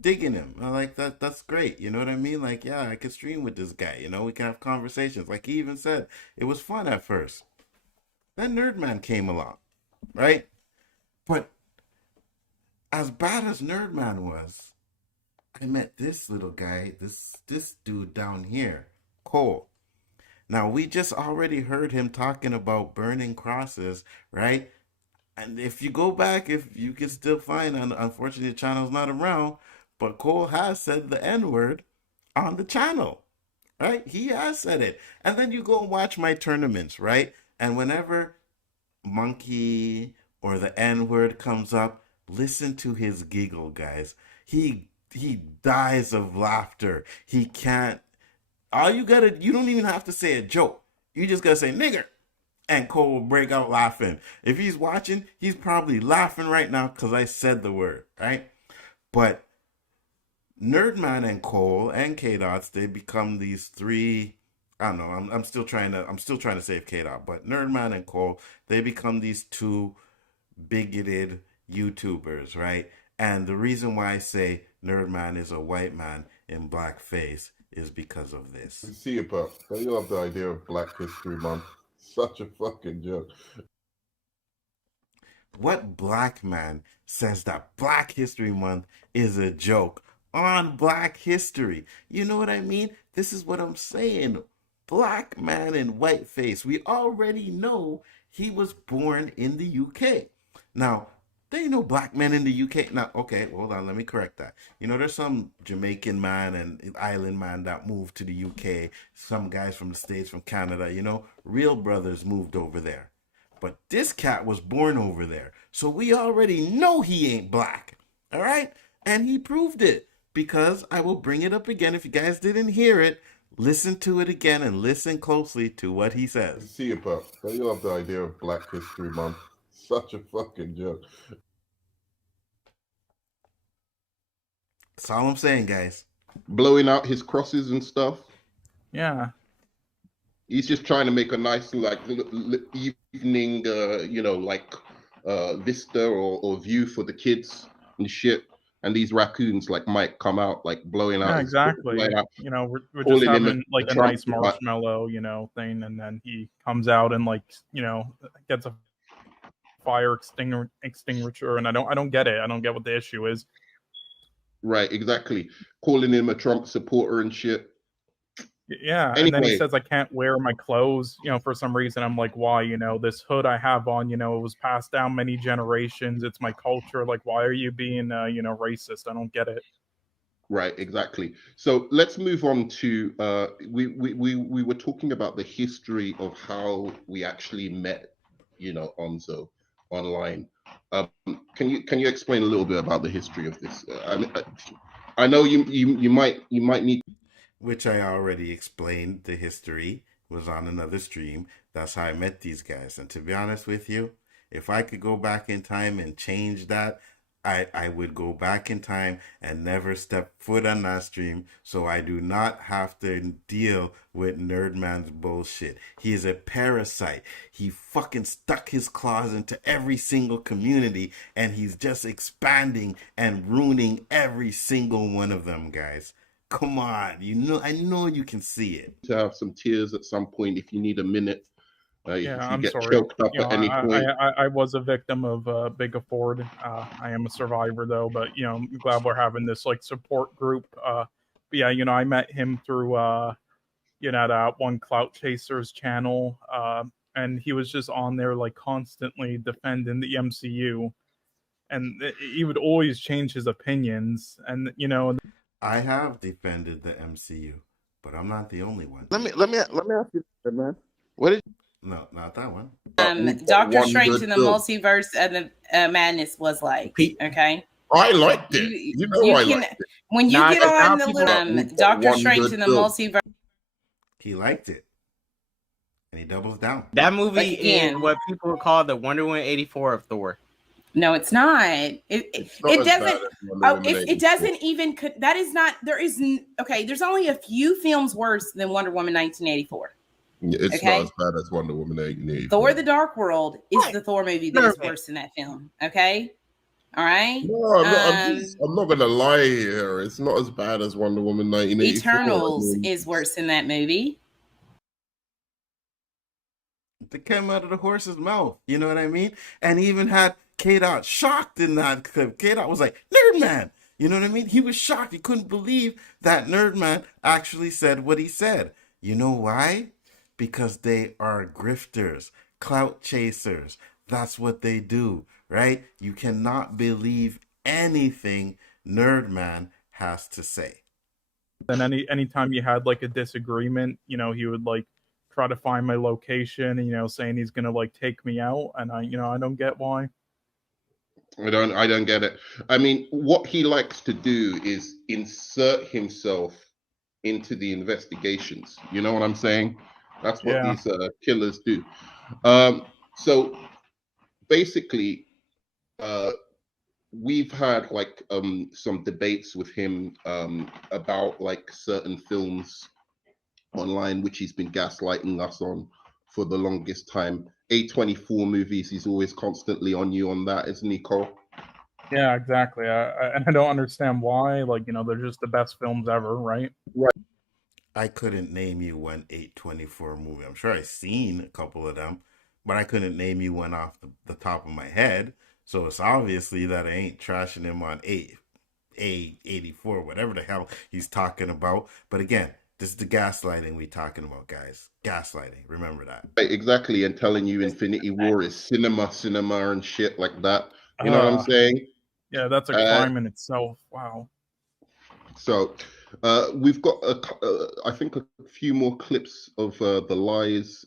Digging him. I like that. That's great. You know what I mean? Like, yeah, I could stream with this guy. You know, we can have conversations. Like he even said, it was fun at first. Then NerdMan came along, right? But as bad as NerdMan was, I met this little guy, this dude down here, Cole. Now, we just already heard him talking about burning crosses, right? And if you go back, if you can still find, unfortunately, the channel's not around, but Cole has said the N-word on the channel, right? He has said it. And then you go and watch my tournaments, right? And whenever monkey or the N-word comes up, listen to his giggle, guys. He dies of laughter. He can't. You don't even have to say a joke. You just gotta say nigger, and Cole will break out laughing. If he's watching, he's probably laughing right now because I said the word, right? But NerdMan and Cole and K-Dots, they become these three. I don't know. I'm still trying to save K-Dot, but NerdMan and Cole, they become these two bigoted YouTubers, right? And the reason why I say NerdMan is a white man in blackface is because of this. See it, Puff. You love the idea of Black History Month. Such a fucking joke. What black man says that Black History Month is a joke on Black history? You know what I mean? This is what I'm saying. Black man in white face. We already know he was born in the UK. Now, there ain't no black men in the UK. Now, okay, hold on, let me correct that. You know, there's some Jamaican man and island man that moved to the UK. Some guys from the States, from Canada, you know, real brothers moved over there. But this cat was born over there. So we already know he ain't black. All right? And he proved it. Because I will bring it up again. If you guys didn't hear it, listen to it again and listen closely to what he says. See it, Puff. You love the idea of Black History Month. Such a fucking joke. That's all I'm saying, guys. Blowing out his crosses and stuff. Yeah. He's just trying to make a nice, like, evening, vista or view for the kids and shit. And these raccoons, like Mike, come out, like, blowing out. Yeah, exactly. You know, we're just having, like, a nice marshmallow, you know, thing. And then he comes out and, like, you know, gets a fire extinguisher. And I don't get it. I don't get what the issue is. Right, exactly. Calling him a Trump supporter and shit. Yeah, anyway. And then he says I can't wear my clothes, you know, for some reason. I'm like, why? You know, this hood I have on, you know, it was passed down many generations. It's my culture. Like, why are you being, racist? I don't get it. Right, exactly. So let's move on to we were talking about the history of how we actually met, you know, Nzo online. Can you explain a little bit about the history of this? I know you might need. Which I already explained. The history was on another stream. That's how I met these guys. And to be honest with you, if I could go back in time and change that, I would go back in time and never step foot on that stream, so I do not have to deal with NerdMan's bullshit. He is a parasite. He fucking stuck his claws into every single community, and he's just expanding and ruining every single one of them, guys. Come on, I know you can see it. To have some tears at some point if you need a minute. I'm sorry. Choked up at any point. I was a victim of Big Afford. I am a survivor though, but you know, I'm glad we're having this like support group. But yeah, you know, I met him through that one Clout Chasers channel, and he was just on there like constantly defending the MCU, and he would always change his opinions, and you know. I have defended the MCU, but I'm not the only one. Let me ask you, man. What did? No, not that one. Doctor Strange in the Multiverse of the Madness was like, okay. I liked it. I liked it. When you get on the little Doctor Strange in the Multiverse, he liked it, and he doubles down. That movie is what people call the Wonder Woman 84 of Thor. No, it's not. It doesn't. Oh, it doesn't even. That is not. There is. Okay, there's only a few films worse than Wonder Woman 1984. It's not as bad as Wonder Woman 1984. Thor: The Dark World is the Thor movie that is worse than that film. Okay, all right. No, I'm not gonna lie here. It's not as bad as Wonder Woman 1984. Eternals is worse than that movie. It came out of the horse's mouth. You know what I mean? And he even had K-Dot shocked in that clip. K-Dot was like, NerdMan! You know what I mean? He was shocked. He couldn't believe that NerdMan actually said what he said. You know why? Because they are grifters, clout chasers. That's what they do, right? You cannot believe anything NerdMan has to say. Then anytime you had like a disagreement, you know, he would like try to find my location and, you know, saying he's gonna like take me out, and I don't get why. I don't get it. I mean, what he likes to do is insert himself into the investigations. You know what I'm saying? That's what these killers do. So basically, we've had like some debates with him about like certain films online, which he's been gaslighting us on for the longest time. A24 movies, he's always constantly on you on that, isn't he, Cole? Yeah, exactly. And I don't understand why. Like, they're just the best films ever, right? Right. I couldn't name you one 824 movie. I'm sure I've seen a couple of them, but I couldn't name you one off the top of my head. So it's obviously that I ain't trashing him on 84, whatever the hell he's talking about. But again, this is the gaslighting we talking about, guys. Gaslighting. Remember that. Right, exactly. And telling you Infinity War is cinema and shit like that. You know what I'm saying? Yeah, that's a crime in itself. Wow. So we've got, I think, a few more clips of the lies,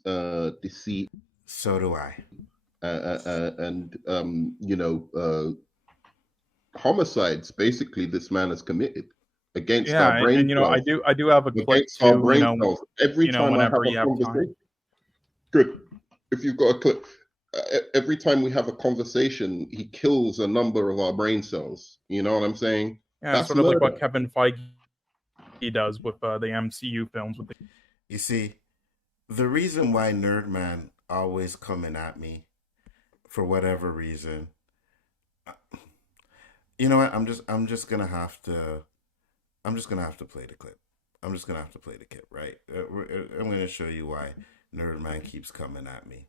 deceit. So do I. And homicides, basically, this man has committed against our brain cells. I do have a clip against our too. brain cells. Every time I have whenever a you have conversation, time. good. If you've got a clip, every time we have a conversation, he kills a number of our brain cells. You know what I'm saying? Yeah, That's sort of murder. like what Kevin Feige does with the MCU films. You see, the reason why NerdMan always coming at me, for whatever reason, you know what? I'm just gonna have to play the clip. I'm just gonna have to play the clip, right? I'm gonna show you why NerdMan keeps coming at me.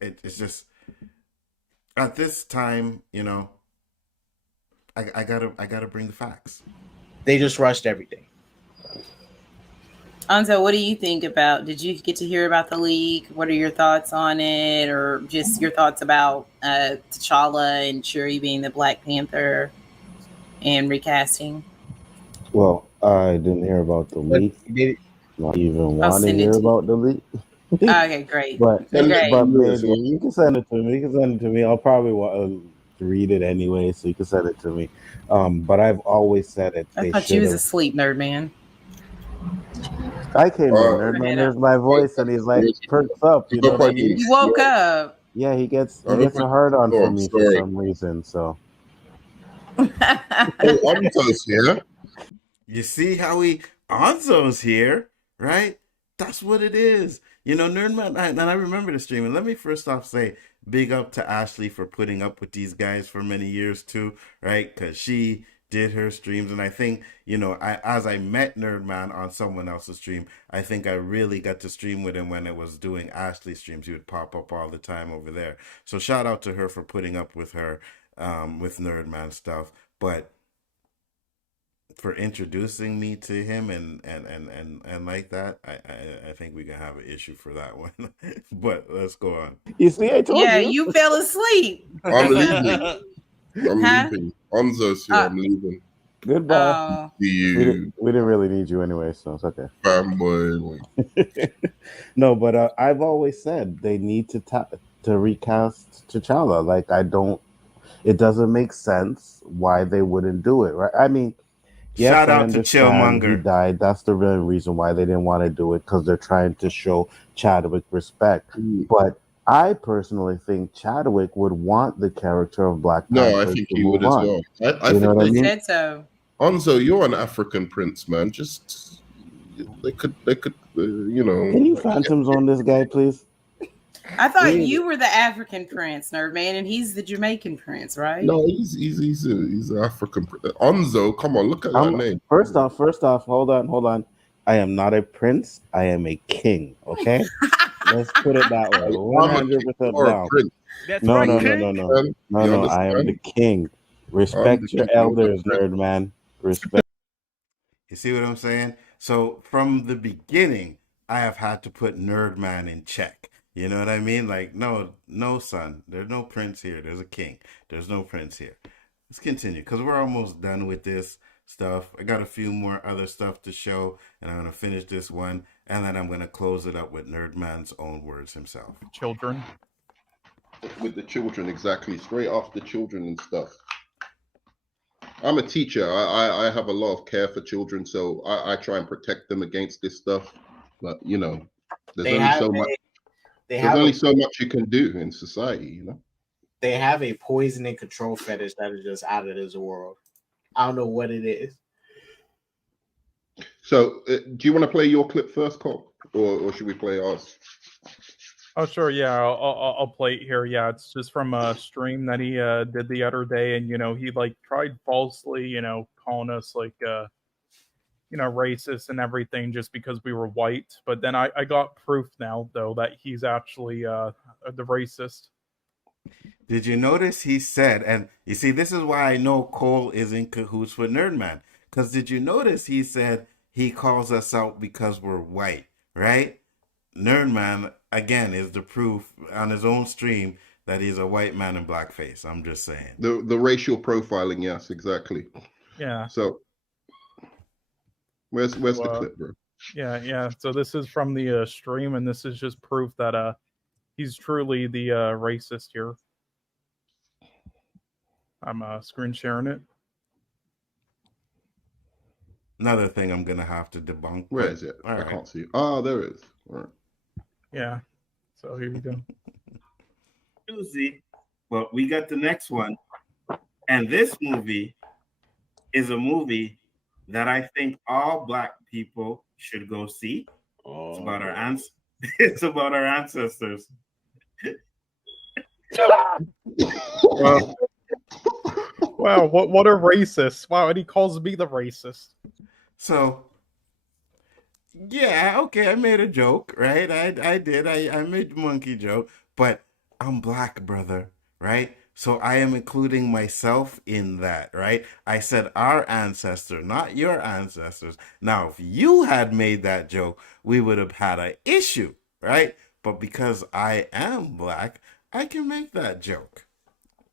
It's just at this time, I gotta bring the facts. They just rushed everything. Nzo, what do you think about? Did you get to hear about the leak? What are your thoughts on it, or just your thoughts about T'Challa and Shuri being the Black Panther and recasting? Well, I didn't hear about the leak. Not even want to hear about the leak. Okay, great. But great. Maybe you can send it to me. You can send it to me. I'll probably want to read it anyway, so you can send it to me. But I've always said it. I thought you was asleep, NerdMan. I came in. NerdMan hears my voice and he's like perks up. You know what I mean? You woke up. Yeah, he gets a hard on for me for some reason. So. Onzo's here. You see how Onzo's here, right? That's what it is. NerdMan, and I remember the stream. And let me first off say, big up to Ashley for putting up with these guys for many years too, right? Because she did her streams, and I think, as I met NerdMan on someone else's stream, I think I really got to stream with him when it was doing Ashley streams. He would pop up all the time over there. So shout out to her for putting up with her, with NerdMan stuff. But for introducing me to him and like that, I think we can have an issue for that one. But let's go on. You see, I told you. Yeah, you fell asleep. I'm leaving. Leaving. Onzo's here. I'm leaving. Goodbye. See you. We didn't really need you anyway, so it's okay. Fanboy. No, but I've always said they need to recast T'Challa. Like, it doesn't make sense why they wouldn't do it, right? I mean, yes, shout out to Chillmonger. He died. That's the real reason why they didn't want to do it, because they're trying to show Chadwick respect. But I personally think Chadwick would want the character of Black Panther. No, I think he would as well. I think what I mean? Said so. Onzo, you're an African prince, man. Just they could, Can you phantoms on this guy, please? I thought you were the African prince, NerdMan, and he's the Jamaican prince, right? No, he's an African prince. Onzo, come on, look at that name. First off, hold on. I am not a prince. I am a king. Okay, let's put it that way. 100% down. No. I am the king. Respect your elders, NerdMan. Respect. You see what I'm saying? So from the beginning, I have had to put NerdMan in check. You know what I mean? Like, no, son. There's no prince here. There's a king. There's no prince here. Let's continue, because we're almost done with this stuff. I got a few more other stuff to show, and I'm going to finish this one, and then I'm going to close it up with NerdMan's own words himself. Children. With the children, exactly. Straight after children and stuff. I'm a teacher. I have a lot of care for children, so I try and protect them against this stuff. But, there's only so much you can do in society, They have a poison and control fetish that is just out of this world. I don't know what it is. So, do you want to play your clip first, Cole? Or should we play ours? Oh, sure. Yeah, I'll play it here. Yeah, it's just from a stream that he did the other day, and he like tried falsely, calling us like racist and everything just because we were white. But then I got proof now though that he's actually the racist. Did you notice he said, and you see, this is why I know Cole is in cahoots with NerdMan. Because did you notice he said he calls us out because we're white, right? NerdMan, again, is the proof on his own stream that he's a white man in blackface. I'm just saying. The racial profiling, yes, exactly. Yeah. So, where's the clip, bro? Yeah. So this is from the stream, and this is just proof that he's truly the racist here. I'm screen sharing it. Another thing I'm gonna have to debunk. Where is it? I can't see it. Oh, there it is. All right. Yeah. So here we go. Tuesday, but we got the next one, and this movie is a movie that I think all Black people should go see. It's about our It's about our ancestors. Wow, what a racist. Wow, and he calls me the racist. So, yeah, okay, I made a joke, right? I did. I made the monkey joke, but I'm Black, brother, right? So I am including myself in that, right? I said our ancestor, not your ancestors. Now, if you had made that joke, we would have had an issue, right? But because I am Black, I can make that joke.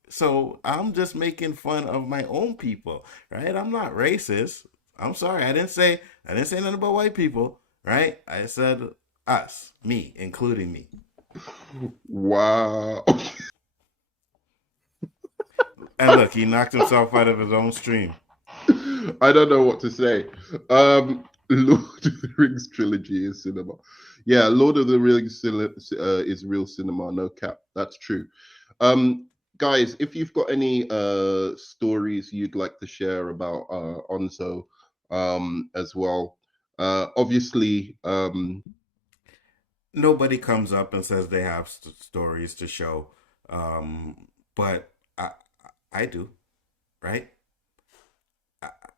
So I'm just making fun of my own people, right? I'm not racist. I'm sorry. I didn't say nothing about white people, right? I said us, me, including me. Wow. And look, he knocked himself out of his own stream. I don't know what to say. Lord of the Rings trilogy is cinema. Yeah, Lord of the Rings is real cinema, no cap. That's true. Guys, if you've got any stories you'd like to share about Nzo as well, obviously, nobody comes up and says they have stories to show, but I do, right?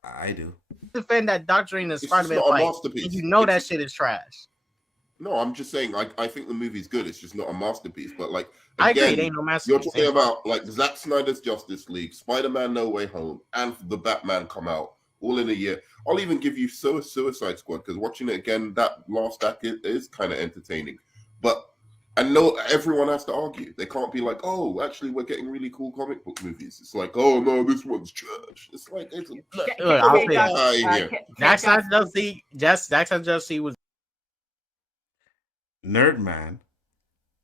I do. Defend that doctrine as Spider-Man fight. You know that shit is trash. No, I'm just saying, I think the movie's good. It's just not a masterpiece. But again, I agree, it ain't no masterpiece. You're talking about Zack Snyder's Justice League, Spider-Man No Way Home, and the Batman come out all in a year. I'll even give you Suicide Squad, because watching it again, that last act is kind of entertaining. But I know everyone has to argue. They can't be like, oh, actually, we're getting really cool comic book movies. It's like, oh, no, this one's trash. It's like, I'll say Zack Snyder's Justice League was. NerdMan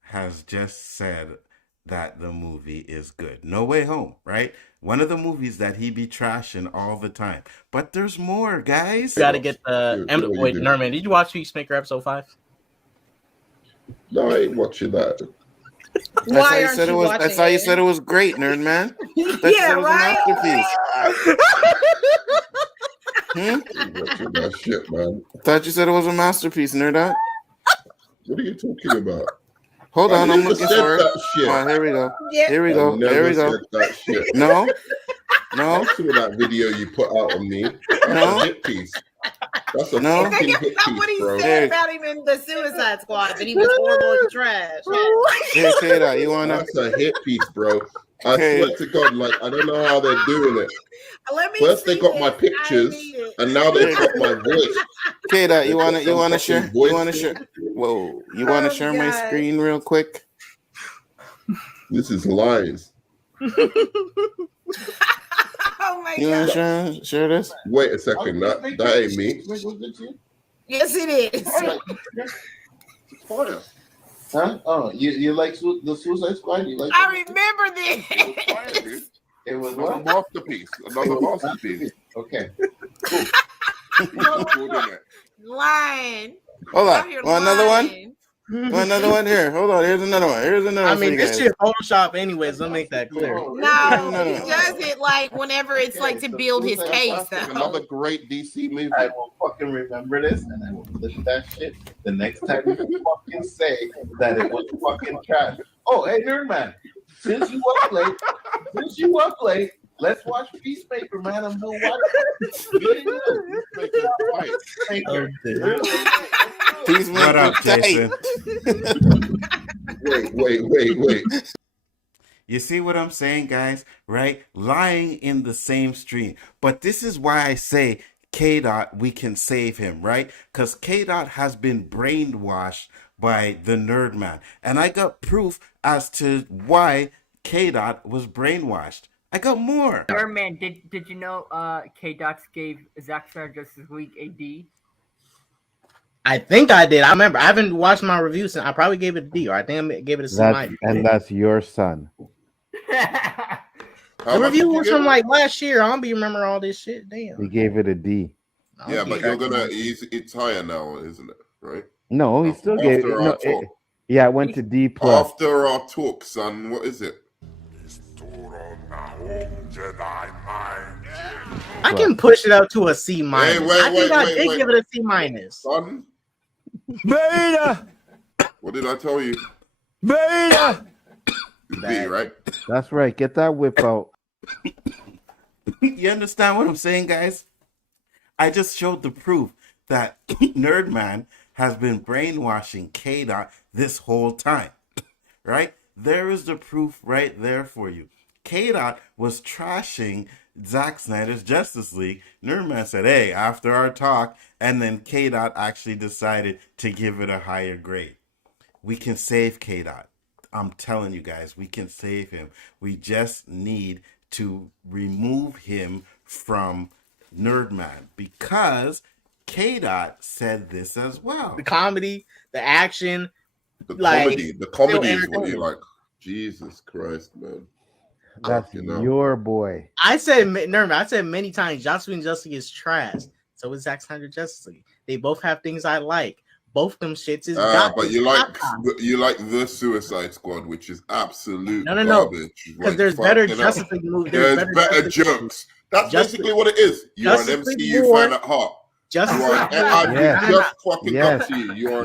has just said that the movie is good. No Way Home, right? One of the movies that he be trashing all the time. But there's more, guys. You gotta get the... Wait, NerdMan, did you watch Peacemaker episode 5? No, I ain't watching that. Why aren't you watching it? I thought you said it was great, NerdMan. Yeah, right? Watching that shit, man. I thought you said it was a masterpiece, Nerd. What are you talking about? Hold on, I'm looking for it. Oh, here we go. Yeah. Here we go. Here we go. That shit. No. I saw that video you put out on me. That's a hit piece. That's a fucking hit piece, what he bro. said about him in the Suicide Squad, that he was horrible and trash. Here, K-Dot, you wanna? That's a hit piece, bro. I swear to God, I don't know how they're doing it. First they got my pictures, and now they got my voice. K-Dot, you wanna share? You wanna share? Whoa, you wanna share my screen real quick? This is lies. Oh my you God. wanna share this? Wait a second, that ain't me. Yes, it is. It's fire. Huh? Oh, you like the Suicide Squad? You like? I remember this. It was another masterpiece. Another masterpiece. Okay. Lying. Hold on. Want another one? Another one here. Hold on. Here's another one. Here's another one. I mean, for you this guys. shit Photoshop anyways. Let me make that clear. No, he does it like whenever it's like to build his case. Another great DC movie. I will fucking remember this, and I will clip that shit the next time you fucking say that it was fucking trash. Oh, hey, NerdMan, since you up late, let's watch Peacemaker, man. I'm doing Peacemaker. What up, Jason? Wait. You see what I'm saying, guys? Right? Lying in the same stream. But this is why I say K-Dot, we can save him, right? Because K-Dot has been brainwashed by the NerdMan. And I got proof as to why K-Dot was brainwashed. I got more. NerdMan, did you know K-Dots gave Zack Snyder Justice League a D? I think I did. I remember. I haven't watched my review since. I probably gave it a D, or I think I gave it a C minus. And that's your son. The review was from like last year. I don't be remember all this shit. Damn. He gave it a D. Yeah, but it's higher now, isn't it? Right? No, he still gave it. Yeah, it went to D plus. After our talk, son, what is it? I can push it up to a C minus. I think I did give it a C minus. Son? Beta. What did I tell you? Beta. B, right? That's right. Get that whip out. You understand what I'm saying, guys? I just showed the proof that NerdMan has been brainwashing K-Dot this whole time, right? There is the proof right there for you. K-Dot was trashing Zack Snyder's Justice League. NerdMan said, hey, after our talk, and then K-Dot actually decided to give it a higher grade. We can save K-Dot. I'm telling you guys, we can save him. We just need to remove him from NerdMan because K-Dot said this as well. The comedy, the action, the comedy is what you like. Jesus Christ, man. That's your boy. I said, NerdMan, I said many times, Joss Whedon Justice League is trash. So is Zack Snyder Justice League. They both have things I like. Both them shits is but you like the Suicide Squad, which is absolute garbage. Because there's better Justice League movies. There's better jokes. That's basically what it is. You are an MCU fan at heart. You are an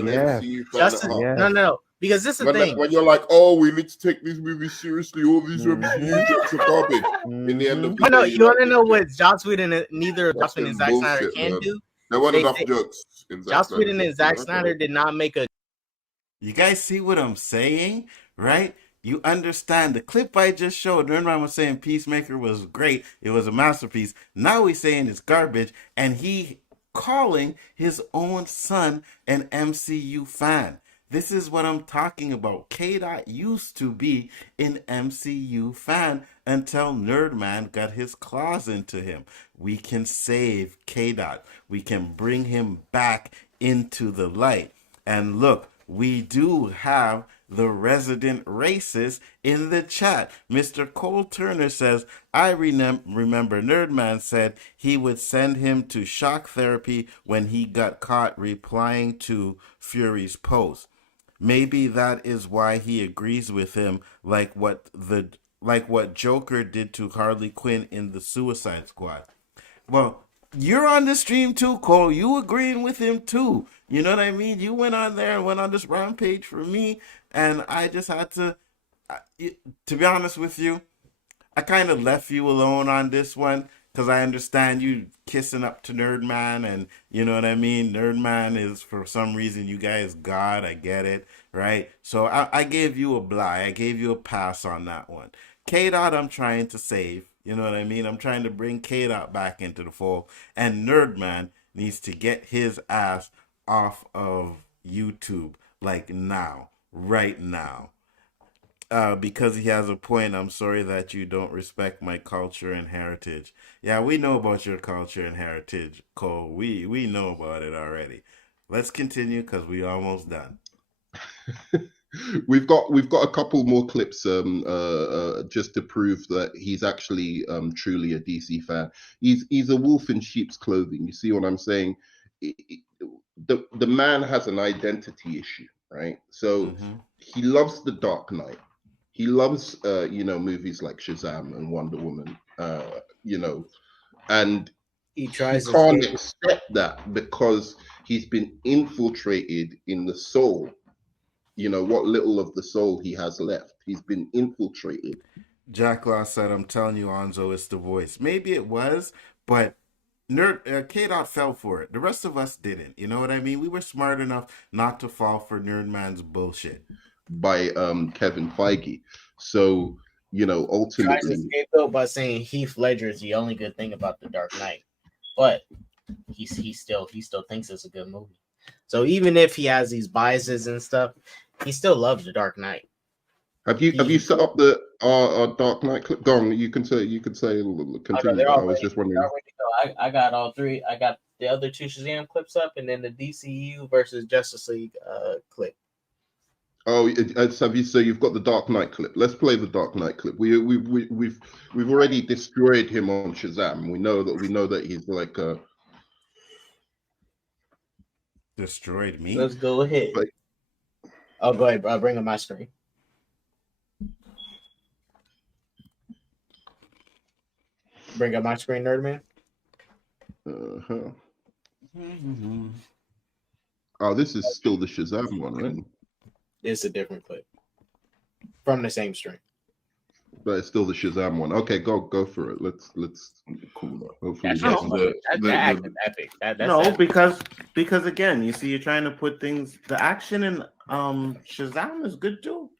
MCU fan at heart. No. Because this is the thing. When you're like, oh, we need to take these movies seriously. All these MCU jokes are garbage. In the end of the day, you want to know what Joss Whedon, neither Joss Whedon and Zack Snyder can do? There weren't enough jokes. Joss Whedon and Zack Snyder did not make a. You guys see what I'm saying, right? You understand the clip I just showed. NerdMan was saying Peacemaker was great. It was a masterpiece. Now he's saying it's garbage, and he calling his own son an MCU fan. This is what I'm talking about. K-Dot used to be an MCU fan until NerdMan got his claws into him. We can save K-Dot. We can bring him back into the light. And look, we do have the resident racist in the chat. Mr. Cole Turner says, I remember NerdMan said he would send him to shock therapy when he got caught replying to Fury's post. Maybe that is why he agrees with him, like what Joker did to Harley Quinn in the Suicide Squad. Well, you're on the stream too, Cole. You agreeing with him too. You know what I mean? You went on there and went on this rampage for me, and I just had to be honest with you, I kind of left you alone on this one because I understand you kissing up to NerdMan, and you know what I mean? NerdMan is, for some reason, you guys God, I get it, right? So I gave you a blah. I gave you a pass on that one. K-Dot I'm trying to save, you know what I mean? I'm trying to bring K-Dot back into the fold, and NerdMan needs to get his ass off of YouTube, like now, right now. Because he has a point, I'm sorry that you don't respect my culture and heritage. Yeah, we know about your culture and heritage, Cole. We know about it already. Let's continue because we're almost done. We've got a couple more clips just to prove that he's actually truly a DC fan. He's a wolf in sheep's clothing. You see what I'm saying? The man has an identity issue. right? So he loves The Dark Knight. He loves, movies like Shazam and Wonder Woman, and he tries to can't escape. accept that because he's been infiltrated in the soul. What little of the soul he has left, he's been infiltrated. Jack Law said, "I'm telling you, Nzo, it's the voice." Maybe it was, but K-Dot fell for it. The rest of us didn't. You know what I mean? We were smart enough not to fall for NerdMan's bullshit. By Kevin Feige. So, Tries to ultimately, scapegoat by saying Heath Ledger is the only good thing about The Dark Knight, but he still thinks it's a good movie. So even if he has these biases and stuff, he still loves The Dark Knight. Have you set up the Dark Knight clip? Go on, you can say continue. I was just wondering. I got all three. I got the other two Shazam clips up, and then the DCU versus Justice League clip. Oh, so you've got the Dark Knight clip. Let's play the Dark Knight clip. We've already destroyed him on Shazam. We know that he's like destroyed me. Let's go ahead. Go ahead. I'll bring up my screen. Bring up my screen, NerdMan. Oh, this is still the Shazam one, right? It's a different clip from the same string, but it's still the Shazam one. Okay, go for it. Let's cool. Hopefully, that's epic. No, because again, you see, you're trying to put things. The action in Shazam is good too.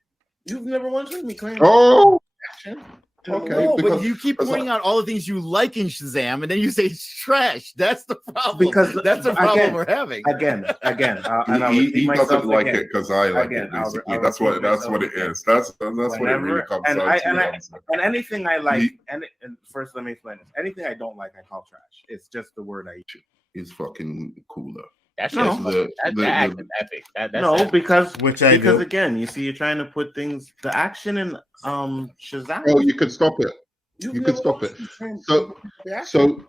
You've never once heard me claim. Oh, action. Okay, no, but you keep pointing out all the things you like in Shazam, and then you say it's trash. That's the problem. Because that's the problem again, we're having. Again, he doesn't like it because I like it. Basically, that's what it is. That's what it really comes down to. And anything I like, and first let me explain this. Anything I don't like, I call trash. It's just the word I use. Is fucking cooler. That's epic. No, because do. Again, you see, you're trying to put things. The action in Shazam. Oh, you could stop it. You could stop it. So,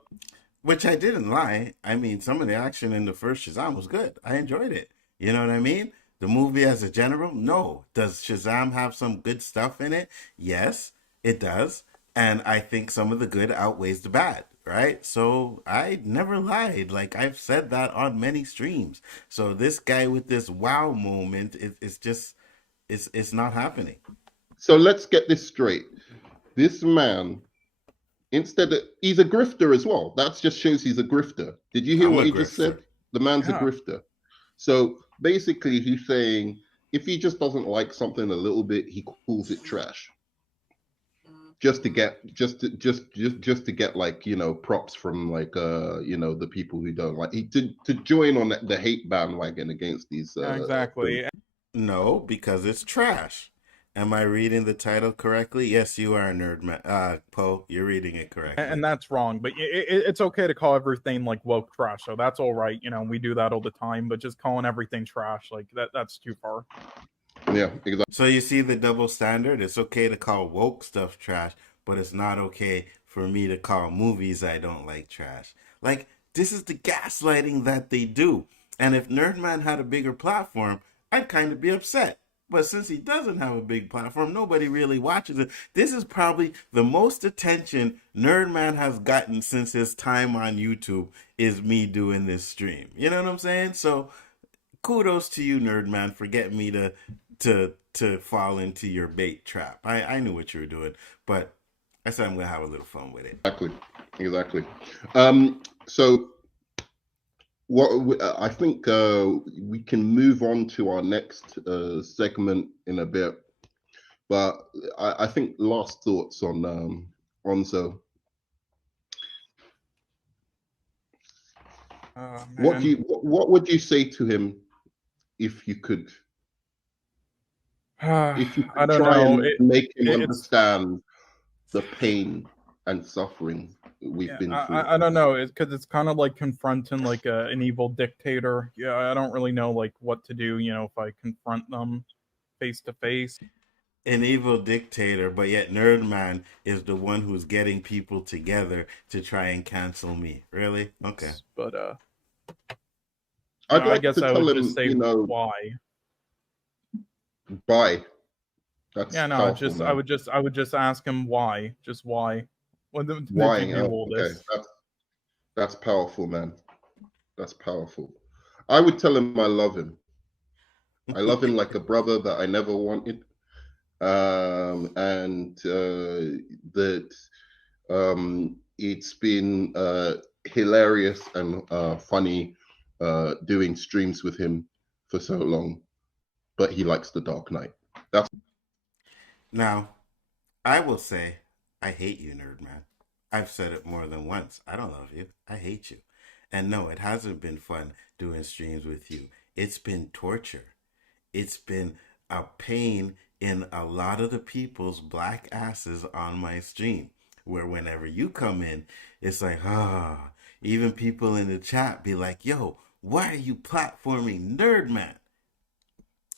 which I didn't lie. I mean, some of the action in the first Shazam was good. I enjoyed it. You know what I mean? The movie as a general, no. Does Shazam have some good stuff in it? Yes, it does. And I think some of the good outweighs the bad. Right? So I never lied. Like I've said that on many streams. So this guy with this wow moment, it's not happening. So let's get this straight. This man, he's a grifter as well. That just shows he's a grifter. Did you hear what he just said? The man's a grifter. So basically he's saying if he just doesn't like something a little bit, he calls it trash. Just to get like props from like the people who don't like to join on the hate bandwagon against these exactly. No, because it's trash. Am I reading the title correctly? Yes, you are, NerdMan. Poe, you're reading it correctly. And that's wrong, but it's okay to call everything like woke trash. So that's all right. We do that all the time, but just calling everything trash like that's too far. Yeah, exactly. So you see the double standard? It's okay to call woke stuff trash, but it's not okay for me to call movies I don't like trash. Like, this is the gaslighting that they do. And if NerdMan had a bigger platform, I'd kind of be upset. But since he doesn't have a big platform, nobody really watches it. This is probably the most attention NerdMan has gotten since his time on YouTube is me doing this stream. You know what I'm saying? So kudos to you, NerdMan, for getting me to fall into your bait trap. I knew what you were doing, but I said I'm going to have a little fun with it. Exactly. So what I think we can move on to our next segment in a bit, but I think last thoughts on Nzo. What would you say to him if you could? If you could I don't try know. and make him understand the pain and suffering we've been through. I don't know. It's because it's kind of like confronting like an evil dictator. Yeah, I don't really know like what to do. If I confront them face to face. An evil dictator, but yet NerdMan is the one who's getting people together to try and cancel me. Really? Okay. But I guess I would just say why. Bye. That's Yeah, no, powerful, I man. would just ask him why. Just why. When did Why? you do all Okay, this? that's powerful, man. That's powerful. I would tell him I love him. I love him like a brother that I never wanted. And that it's been hilarious and funny doing streams with him for so long, but he likes the Dark Knight. That's Now, I will say, I hate you, NerdMan. I've said it more than once. I don't love you. I hate you. And no, it hasn't been fun doing streams with you. It's been torture. It's been a pain in a lot of the people's black asses on my stream. Where whenever you come in, it's like, even people in the chat be like, yo, why are you platforming NerdMan?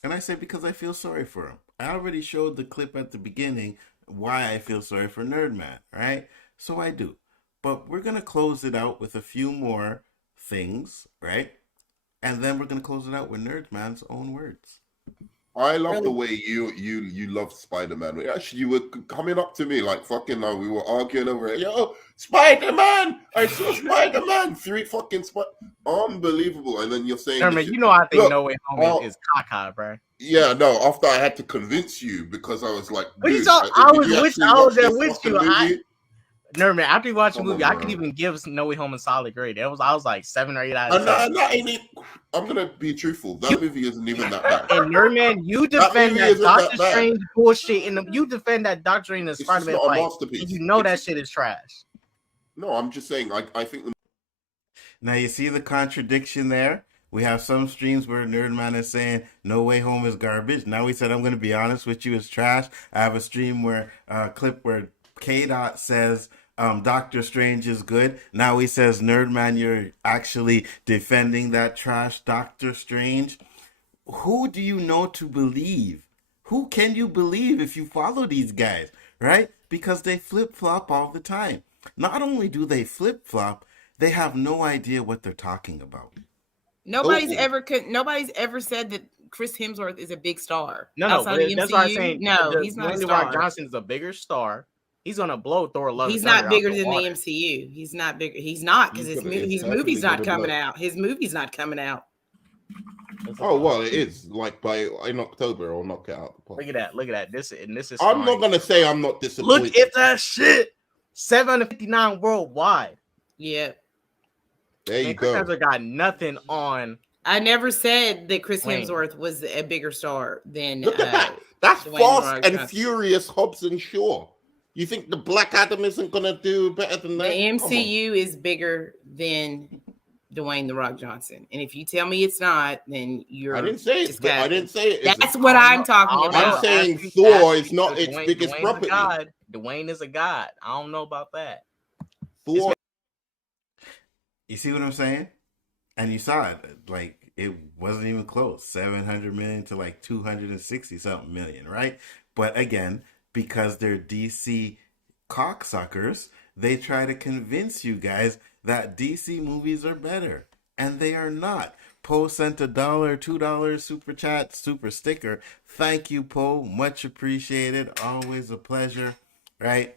And I say, because I feel sorry for him. I already showed the clip at the beginning why I feel sorry for NerdMan, right? So I do. But we're going to close it out with a few more things, right? And then we're going to close it out with NerdMan's own words. I love the way you love Spider-Man. Actually, you were coming up to me like fucking we were arguing over it. Yo, Spider-Man! I saw Spider-Man! 3 fucking unbelievable. And then you're saying, Herman, you know I think No Way Home is caca, bro. Yeah, no, after I had to convince you because I was like, what dude, I was there with you. NerdMan, after you watch the movie, I could even give No Way Home a solid grade. I was like 7 or 8 out of 10. I'm gonna be truthful. That movie isn't even that bad. And NerdMan, you defend that Doctor Strange bullshit, and you defend that Doctor Strange and Spider-Man fight. And you know that shit is trash. No, I'm just saying. I think. Now you see the contradiction there. We have some streams where NerdMan is saying No Way Home is garbage. Now he said, I'm going to be honest with you, it's trash. I have a stream where clip where K-Dot says Doctor Strange is good. Now he says, NerdMan, you're actually defending that trash Doctor Strange. Who do you know to believe? Who can you believe if you follow these guys, right? Because they flip-flop all the time. Not only do they flip-flop, they have no idea what they're talking about. Nobody's ever said that Chris Hemsworth is a big star. No, that's why I'm saying. No, he's not a star. Rock Johnson is a bigger star. He's gonna blow Thor: Love. He's not bigger than the MCU. He's not bigger. He's not because his movie's not coming out. His movie's not coming out. Oh well, it is like in October or knock it out. Look at that. This is. I'm not gonna say I'm not disappointed. Look at that shit. 759 worldwide. Yeah. There you Chris go. Hemsworth got nothing on. I never said that Chris Hemsworth was a bigger star than. Look at that. That's Fast and Furious Hobbs and Shaw. You think the Black Adam isn't gonna do better than that? The MCU is bigger than Dwayne The Rock Johnson, and if you tell me it's not, then you're. I didn't say it. I didn't say it. That's what I'm talking about. I'm saying Thor is not its biggest property. Dwayne is a god. I don't know about that. Thor. You see what I'm saying? And you saw it. Like, it wasn't even close. 700 million to like 260 something million, right? But again, because they're DC cocksuckers, they try to convince you guys that DC movies are better. And they are not. Poe sent $1, $2 super chat, super sticker. Thank you, Poe. Much appreciated. Always a pleasure, right?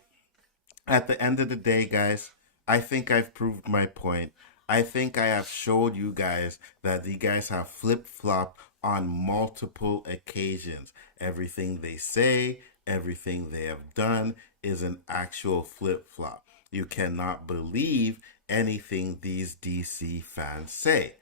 At the end of the day, guys, I think I've proved my point. I think I have showed you guys that the guys have flip-flopped on multiple occasions. Everything they say, everything they have done is an actual flip-flop. You cannot believe anything these DC fans say.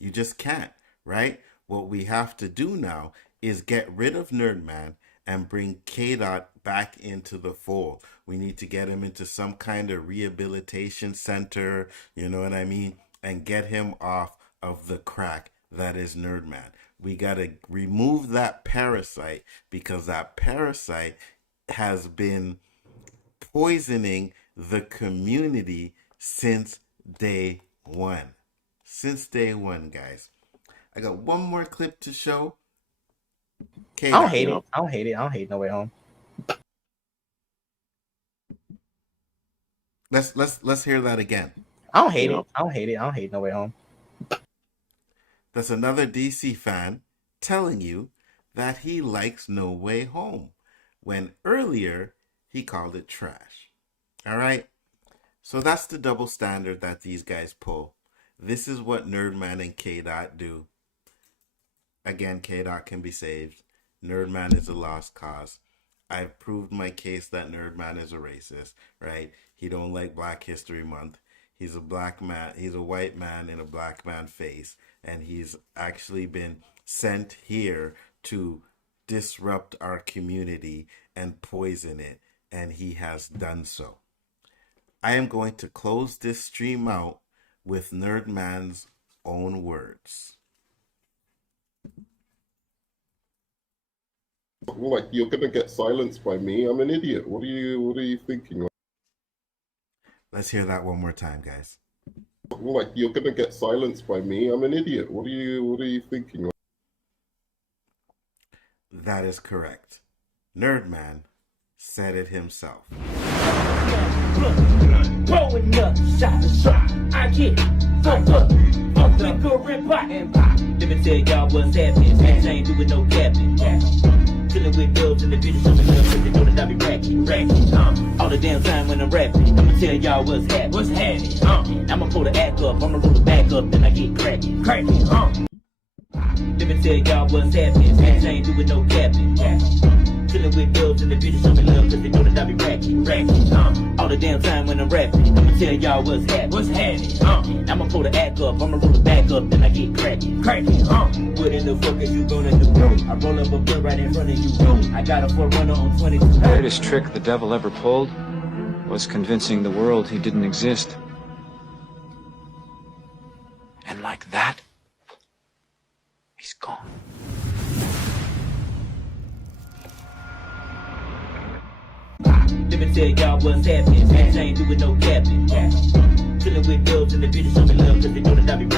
You just can't, right? What we have to do now is get rid of NerdMan and bring K-Dot back into the fold. We need to get him into some kind of rehabilitation center, you know what I mean? And get him off of the crack that is NerdMan. We got to remove that parasite because that parasite has been poisoning the community since day one. Since day one, guys. I got one more clip to show. I don't hate it. I don't hate No Way Home. Let's hear that again. I don't hate it. I don't hate No Way Home. That's another DC fan telling you that he likes No Way Home, when earlier he called it trash. All right? So that's the double standard that these guys pull. This is what NerdMan and K-Dot do. Again, K-Dot can be saved. NerdMan is a lost cause. I've proved my case that NerdMan is a racist, right? He don't like Black History Month. He's a black man. He's a white man in a black man face. And he's actually been sent here to disrupt our community and poison it. And he has done so. I am going to close this stream out with NerdMan's own words. Like, you're gonna get silenced by me? I'm an idiot. What are you thinking? Let's hear that one more time, guys. Like, you're gonna get silenced by me? I'm an idiot. What are you thinking? That is correct. NerdMan said it himself. Growing up, shot, I get fucked up, liquor and pot. Let me tell y'all what's happening. Bitch, I ain't doing no capping. Chillin' with girls in the bitches, show me love, cause they know that I be racking. All the damn time when I'm rapping, I'ma tell y'all what's happening. I'ma pull the act up, I'ma roll the back up, then I get cracking. Let me tell y'all what's happening. Bitch, I ain't doing no capping. Chillin' with girls in the bitches, show me love, cause they know that I be racking. All the damn time when I'm rapping, I'ma tell y'all what's happening. I'ma pull the act up, I'ma roll the back up, then I get cracking. What in the fuck is you gonna do? I roll up a blunt right in front of you. I got a 4runner on 22. The greatest trick the devil ever pulled was convincing the world he didn't exist. And like that, he's gone. Let me tell y'all what's happening. Bitch, I ain't doing no capping. Chillin' with girls in the bitches, show me love, cause they know that I be